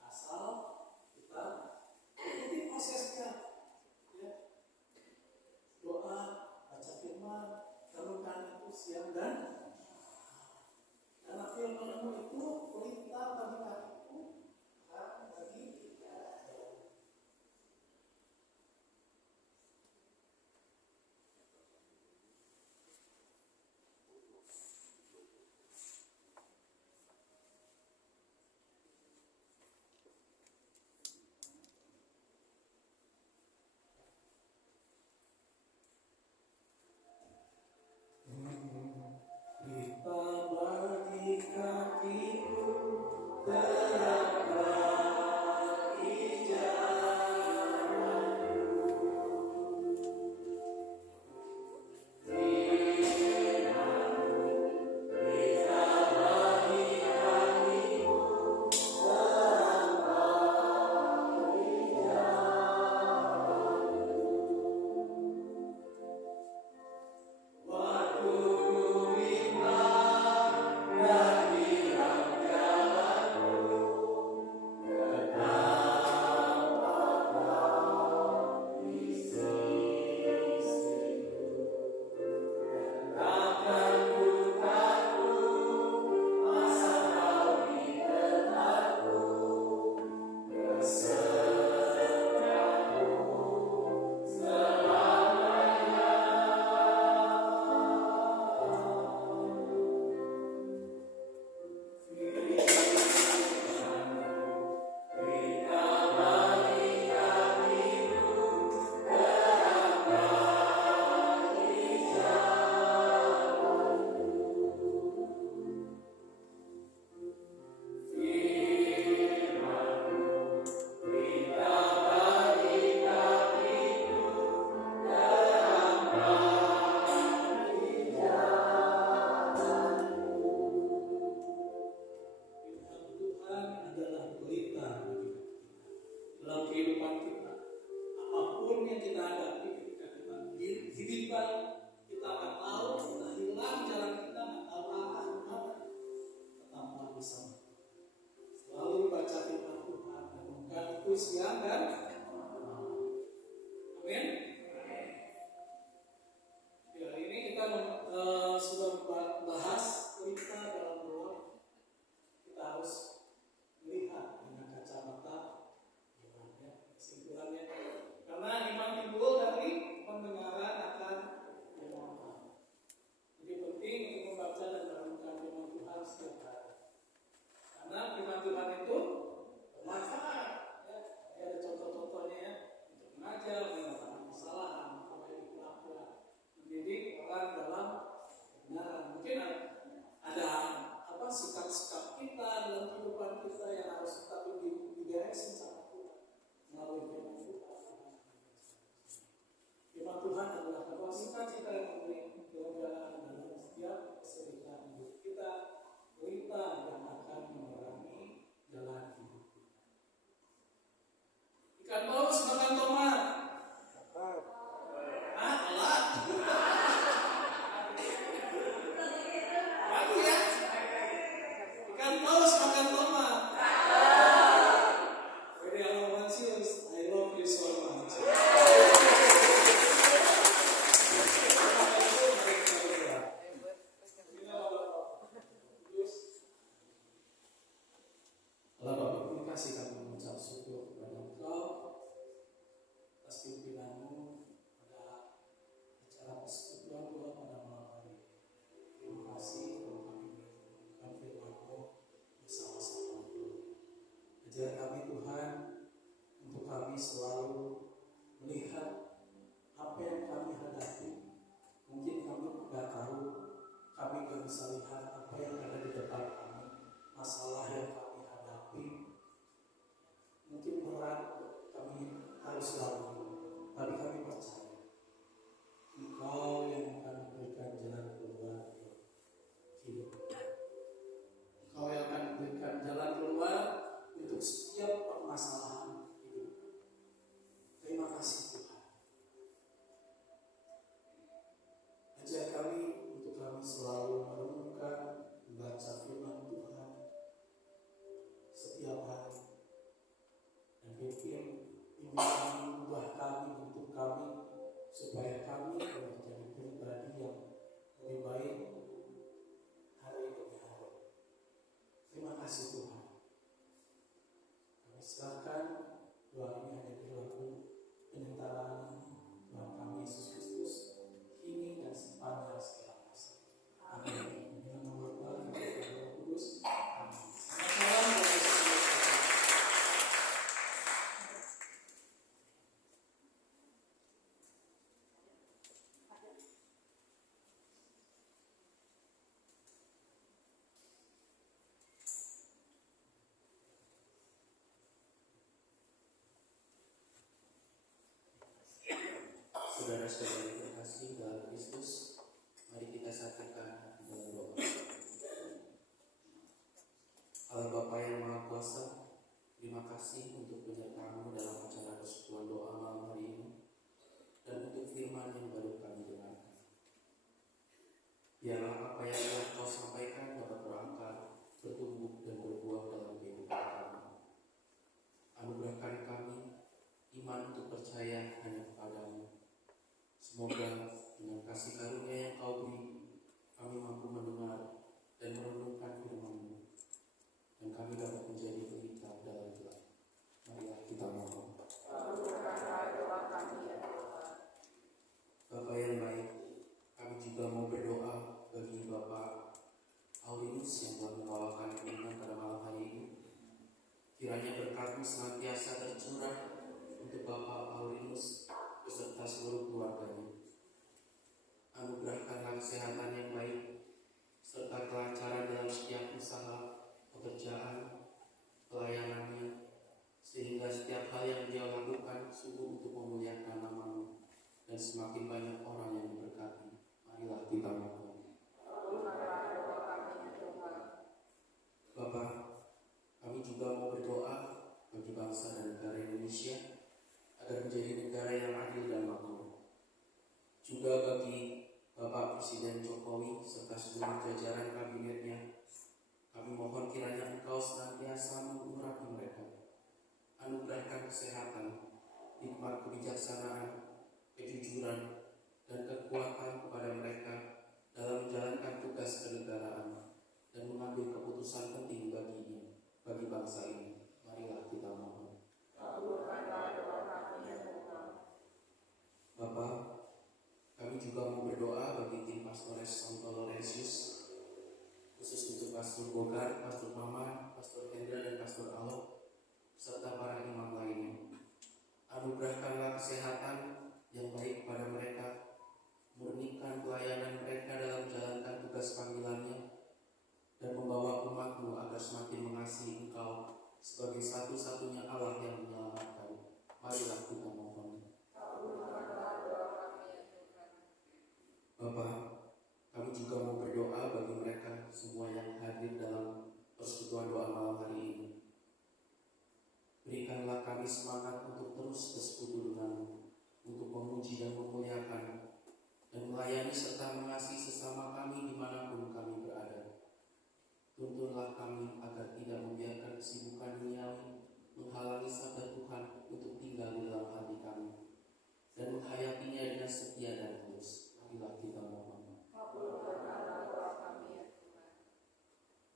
Asal kita ikuti prosesnya. Ya. Doa, baca firman, renungkan itu siang dan karena firman itu pelita bagi kakiku, terang bagi jalan. Pelita bagi kakiku, terang bagi siang dan amin. Ya, ini kita sudah bahas berita dalam doa. Kita harus melihat dengan kacamata iman, ya, kesimpulannya. Karena iman timbul dari pendengaran akan firman Tuhan. Jadi penting untuk membaca dan merenungkan firman Tuhan setiap hari. Karena firman Tuhan itu bermanfaat. Ada contoh-contohnya ya, untuk mengajar, mengatakan kesalahan, memperbaiki kelakuan, mendidik orang dalam kebenaran. Mungkin ada sikap-sikap kita dalam kehidupan kita yang harus tetap diberesin sama Tuhan melalui firman Tuhan. Firman Tuhan adalah sebuah sukacita yang memberi kemuliaan dalam setiap kesulitan hidup kita, berita yang akan menerangi jalan hidup. Ikan paus makan tomat, bisa lihat apa yang ada di depan kami, masalah yang kami hadapi. Mungkin berat kami harus lalui, tapi kami percaya Engkau yang akan memberikan jalan keluar hidup. Engkau yang akan memberikan jalan keluar untuk setiap permasalahan hidup. Terima kasih Tuhan. Ajar kami untuk kami selalu merenungkan, membaca firman Tuhan setiap hari. Dan bimbing kami, ubah kami, bentuk kami, supaya kami menjadi pribadi yang lebih baik hari demi hari. Terima kasih Tuhan. Kami serahkan doa ini hanya berlaku penyentaraan Tuhan kami Yesus Kristus kini dan sepanjang segala masa. Amin. Dengan nama Bapa dan Putra dan Roh Kudus. Amin. Selamat malam. Saudara-saudari terkasih dalam Kristus, mari kita satukan hati dalam doa. Allah Bapa yang Maha Kuasa, terima kasih untuk penyertaan-Mu dalam acara persekutuan doa malam hari ini dan untuk firman yang baru kami dengarkan. Biarlah apa yang telah Kau sampaikan dapat berakar, bertumbuh dan berbuah dalam kehidupan kami. Anugerahkan kami iman untuk percaya hanya kepadamu. Semoga dengan kasih karunia yang Kau beri, kami mampu mendengar dan merenungkan firman-Mu, dan kami dapat menjadi pelita dalam gelap. Marilah kita mohon. Bapa yang baik, kami juga mau berdoa bagi Bapak Aulinus yang telah membawakan firman pada malam hari ini. Kiranya berkat-Mu senantiasa tercurah untuk Bapak Aulinus beserta seluruh keluarganya. Anugerahkanlah kesehatan yang baik serta kelancaran dalam setiap usaha, pekerjaan, pelayanannya, sehingga setiap hal yang dia lakukan sungguh untuk memuliakan nama-Mu dan semakin banyak orang yang diberkati. Marilah kita mohon. Bapa, kami juga mau berdoa bagi bangsa dan negara Indonesia agar menjadi negara yang adil dan makmur. Juga bagi Bapak Presiden Jokowi serta seluruh jajaran kabinetnya, kami mohon kiranya Engkau senantiasa mengurapi mereka. Anugerahkan kesehatan, hikmat kebijaksanaan, kejujuran, dan kekuatan kepada mereka dalam menjalankan tugas kenegaraan dan mengambil keputusan penting bagi bangsa ini. Marilah kita mohon. Bapak, kami juga mau berdoa bagi tim Pastores Santo Laurentius, khusus untuk Pastor Bogar, Pastor Maman, Pastor Hendra, dan Pastor Alok, serta para imam lainnya. Anugerahkanlah kesehatan yang baik pada mereka, murnikan pelayanan mereka dalam menjalankan tugas panggilannya, dan membawa umat-Mu agar semakin mengasihi Engkau sebagai satu-satunya Allah yang menyelamatkan. Marilah kita mohon. Bapak, kami juga mau berdoa bagi mereka semua yang hadir dalam persekutuan doa malam hari ini. Berikanlah kami semangat untuk terus bersekutu denganmu, untuk memuji dan memuliakan, dan melayani serta mengasihi sesama kami dimanapun kami berada. Tuntunlah kami agar tidak membiarkan kesibukan duniawi menghalangi sabda Tuhan untuk tinggal di dalam hati kami, dan menghayatinya dengan setia dan tulus. Marilah kita mohon.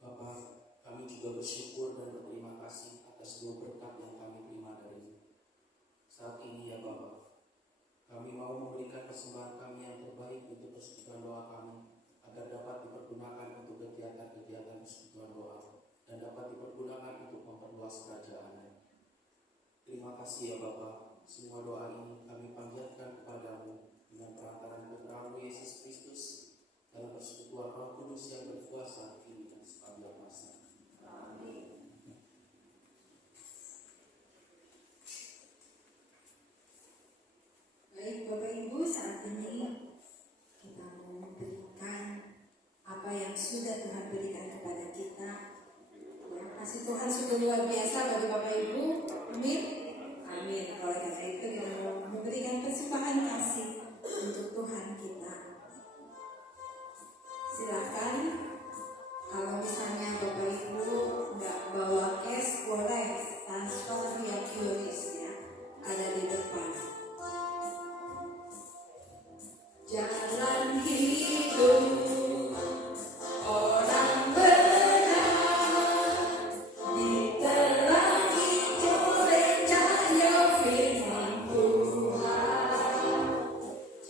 Bapak, kami juga bersyukur dan berterima kasih atas seluruh berkat yang kami terima dari saat ini ya Bapak. Kami mau memberikan persembahan kami yang terbaik untuk persekutuan doa kami, agar dapat dipergunakan untuk kegiatan-kegiatan persekutuan doa dan dapat dipergunakan untuk memperluas kerajaan-Nya. Terima kasih ya Bapak. Semua doa ini kami panjatkan kepadamu dengan perantaraan Putra-Mu Yesus Kristus dalam persekutuan Roh Kudus yang yang sudah Tuhan berikan kepada kita. Ya, kasih Tuhan sudah luar biasa bagi Bapak Ibu. Amin. Amin. Oleh karena itu kita mau memberikan persembahan kasih untuk Tuhan kita. Silakan. Kalau misalnya Bapak Ibu nggak bawa cash, boleh transfer via QRIS ya. Ada di depan. Jalan hidup orang benar diterangi oleh cahaya firman Tuhan.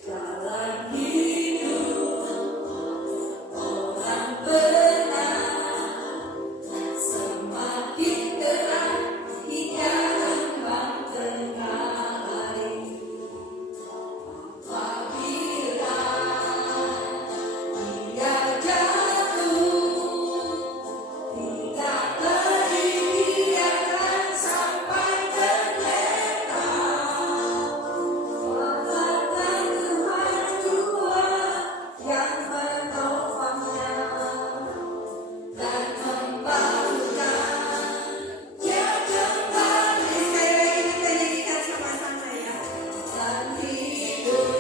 Jalan hidup orang benar semakin terang hingga kembang tengah hari. Apabila dia jatuh, tidaklah dibiarkan sampai tergeletak. Walaupun Tuhan jua yang menopangnya dan membangunkan dia kembali. Sekali lagi kita nyanyikan sama-sama ya. Dan hidup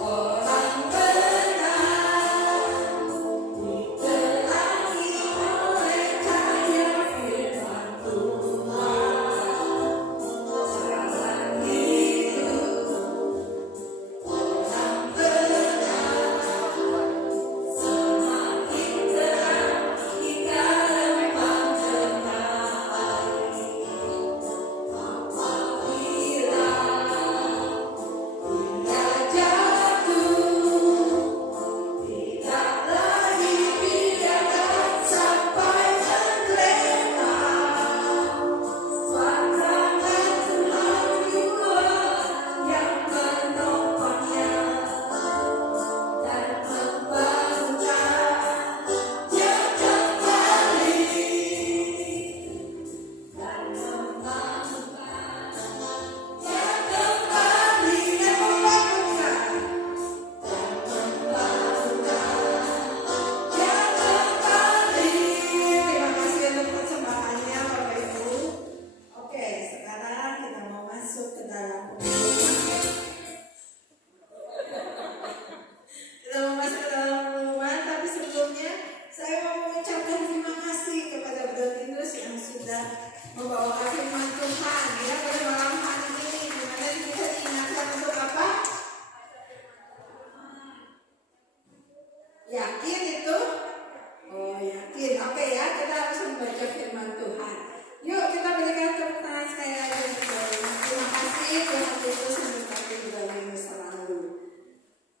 orang benar diterangi oleh cahaya firman Tuhan. Jalan hidup orang benar semakin terang hingga kembang tengah hari. Apabila dia jatuh, tidaklah dibiarkan sampai tergeletak. Serangan Tuhan jua yang menopangnya dan membangunkan dia kembali. Dan membangunkan dia kembali. Dan membangunkan dia kembali. Terima kasih untuk persembahannya Bapak Ibu. Oke, sekarang kita mau masuk ke dalam pengumuman. Kita mau masuk ke dalam pengumuman, tapi sebelumnya saya mau mengucapkan terima kasih kepada Brotinus yang sudah membawa firman Tuhan ya pada malam hari ini, di mana kita diingatkan untuk apa? Yakin itu? Oh yakin. Oke ya, kita harus membaca firman Tuhan. Yuk kita berikan tepuk tangan sekali lagi untuk Brotinus. Terima kasih Tuhan Yesus memberkati Brotinus selalu.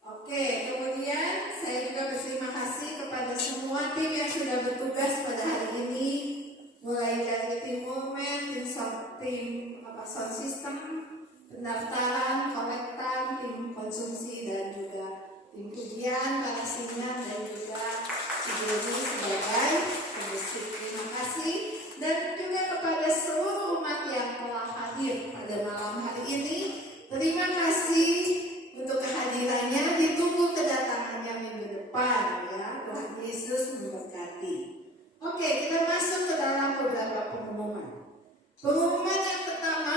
Oke, kemudian saya juga berterima kasih kepada semua tim yang sudah bertugas pada hari ini, mulai dari tim Movement, tim sound system, pendaftaran, kolektan, tim konsumsi dan juga tim pujian, para sinar dan juga Ciburi sebagai pengisi. Terima kasih dan juga kepada seluruh umat yang telah hadir pada malam hari ini. Terima kasih untuk kehadirannya, ditunggu kedatangannya minggu depan ya. Tuhan Yesus memberkati. Oke, kita masuk ke dalam beberapa pengumuman. Pengumuman yang pertama,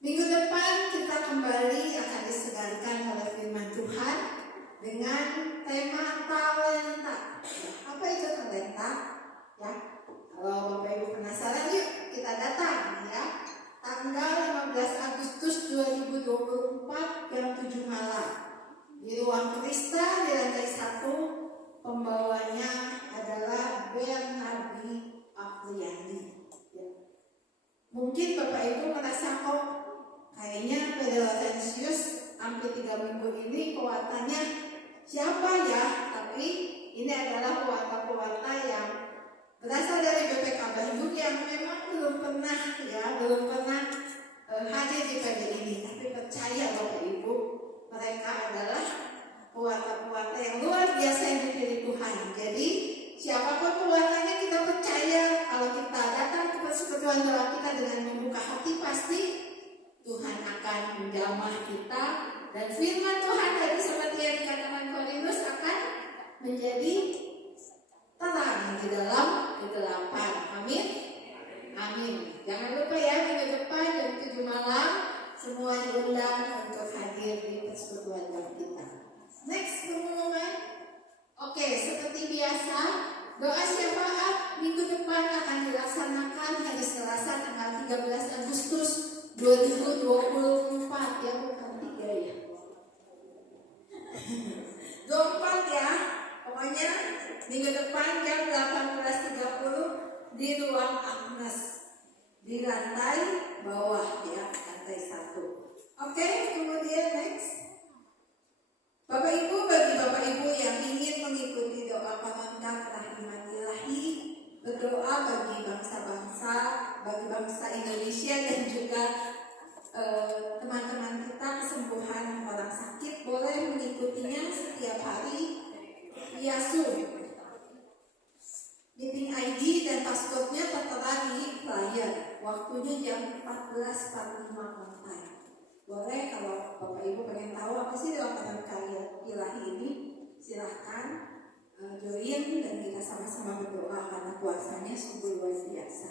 minggu depan kita kembali akan disegarkan oleh firman Tuhan dengan tema talenta. Ya, apa itu talenta? Ya, kalau Bapak Ibu penasaran, yuk kita datang ya. Tanggal 15 Agustus 2024 jam 7 malam di ruang Krista di lantai 1. Pembawanya adalah Bernardi Afriandi ya. Mungkin Bapak Ibu merasa kok kayaknya Pada Laurentius hampir 3 minggu ini pewartanya siapa ya? Tapi ini adalah pewarta-pewarta yang berasal dari BPK Bandung yang memang belum pernah hadir di pagi ini. Tapi percaya Bapak Ibu, mereka adalah pewarta-pewarta yang luar biasa yang dipilih Tuhan. Jadi siapapun pewartanya kita percaya kalau kita datang ke persekutuan doa kita dengan membuka hati, pasti Tuhan akan menjamah kita dan firman Tuhan tadi seperti yang dikatakan Korinus akan menjadi terang di dalam kegelapan. Amin. Amin. Jangan lupa ya, minggu depan jam 7 malam semua diundang untuk hadir di persekutuan kita. Next pengumuman. Oke, seperti biasa, doa syafaat minggu depan akan dilaksanakan hari Selasa tanggal 13 Agustus 2024 ya, bukan 3 ya. 24 ya. Pokoknya minggu depan jam 18.30 di ruang Agnes di lantai bawah ya, lantai 1. Oke, kemudian next. Bapak Ibu, bagi Bapak Ibu yang ingin mengikuti doa penanda kerahiman ilahi, berdoa bagi bangsa-bangsa, bagi bangsa Indonesia dan juga teman-teman kita kesembuhan orang sakit, boleh mengikutinya setiap hari via Zoom. Meeting ID dan passwordnya tertera di flyer. Waktunya jam 14.45 on time. Boleh kalau Bapak Ibu pengen tahu apa sih doa penanda ilahi ini, silahkan join dan kita sama-sama berdoa karena puasanya sungguh luar biasa.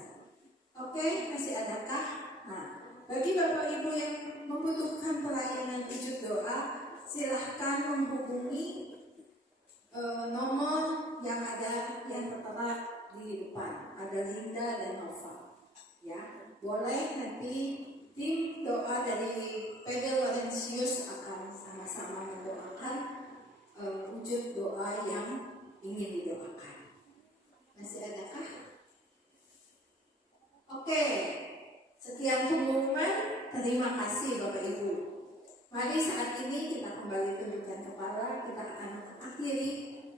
Oke, masih adakah? Nah, bagi Bapak Ibu yang membutuhkan pelayanan wujud doa, silahkan menghubungi nomor yang ada yang tertera di depan. Ada Linda dan Nova. Ya, boleh nanti tim doa dari PD Laurentius akan sama-sama mendoakan wujud doa yang ingin didoakan. Masih adakah? Oke, sekian pengumuman. Terima kasih Bapak Ibu. Mari saat ini kita kembali tundukkan kepala. Kita akan akhiri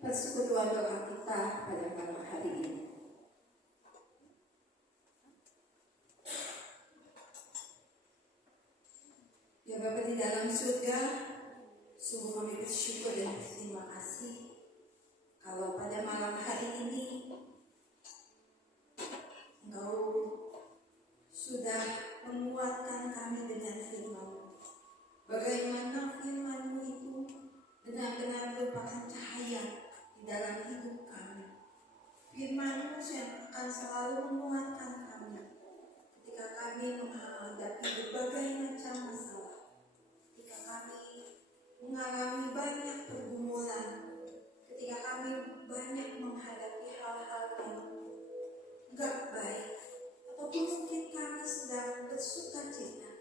persekutuan doa kita pada malam hari ini. Ya Bapa di dalam surga, sungguh kami bersyukur dan berterima kasih kalau pada malam hari ini Engkau sudah menguatkan kami dengan firman-Mu. Bagaimana firman-Mu itu benar-benar merupakan cahaya di dalam hidup kami. Firman-Mu yang akan selalu menguatkan kami ketika kami menghadapi berbagai macam masalah, ketika kami mengalami banyak pergumulan, ketika kami banyak menghadapi hal-hal yang enggak baik, ataupun mungkin kami sedang bersuka cita,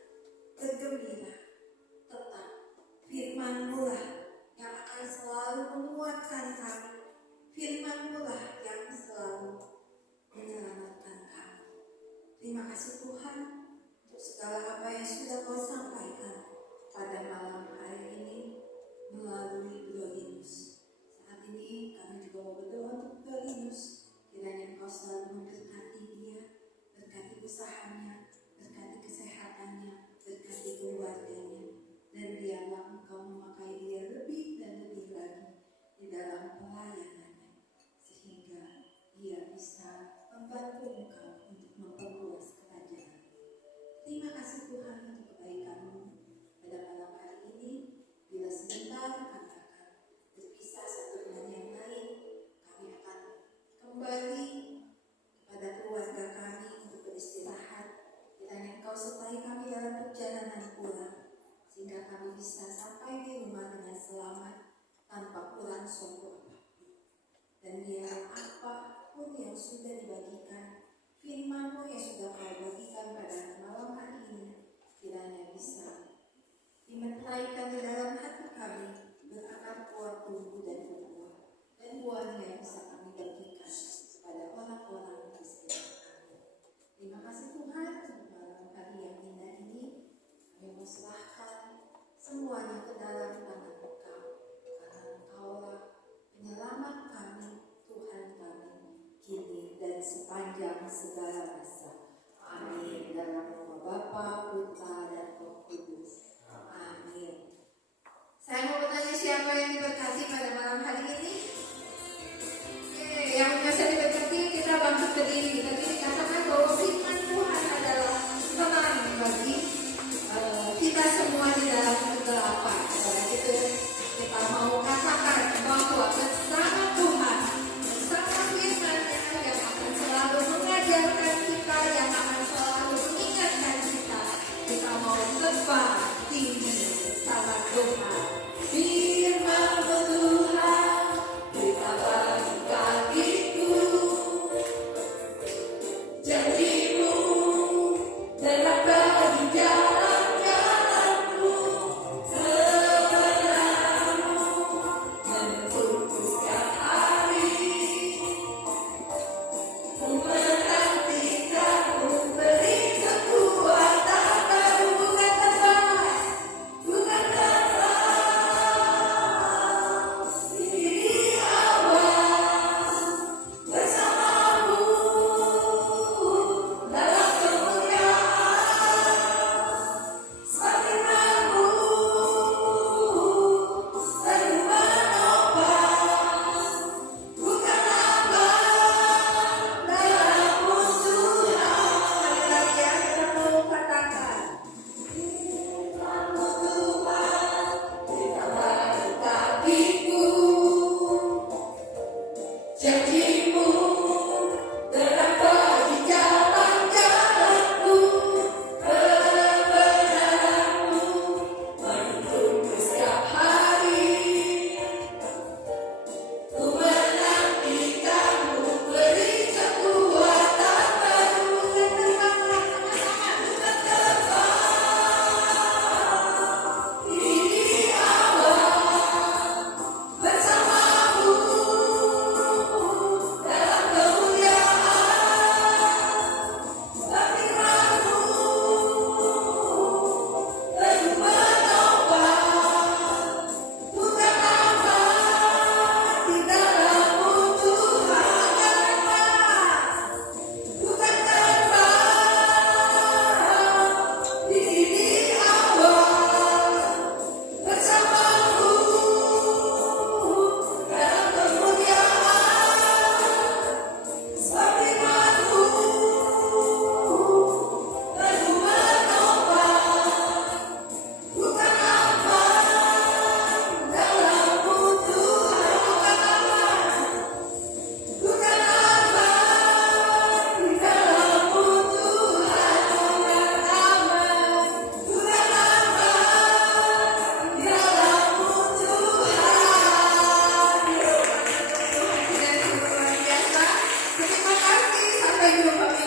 bergembira, tetap firman-Mu lah yang akan selalu menguatkan kami. Firman-Mu lah yang selalu menyelamatkan kami. Terima kasih Tuhan untuk segala apa yang sudah Kau sampaikan pada malam hari ini melalui Glorinus. Saat ini kami juga mau berdoa untuk Glorinus. Kiranya Engkau selalu memberkati dia, berkati usahanya, berkati kesehatannya, berkati keluarganya, dan biarlah Engkau memakai dia lebih dan lebih lagi di dalam pelayanannya, sehingga dia bisa membantu Engkau untuk memperluas kerajaan. Terima kasih Tuhan untuk kebaikan-Mu pada malam hari ini. Bila sebentar kami akan berpisah satu dengan yang lain, kami akan kembali kepada keluarga kami untuk beristirahat. Kiranya Engkau sertai kami dalam perjalanan pulang, sehingga kami bisa sampai di rumah dengan selamat tanpa kurang suatu apapun. Dan biarlah apapun yang sudah dibagikan, firman-Mu yang sudah Kau bagikan pada malam hari ini, kiranya bisa dimeteraikan di dalam hati kami, berakar kuat tumbuh dan berbuah, dan buahnya bisa kami bagikan kepada orang-orang di sekitar kami. Terima kasih Tuhan untuk malam hari yang indah ini. Kami mempersilahkan semuanya ke dalam tangan Engkau, karena Engkaulah penyelamat kami, Tuhan kami, kini dan sepanjang segala masa. Amin. Dalam nama Bapa, Putra, dan Roh Kudus. Amin.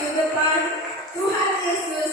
maju depan. Tuhan Yesus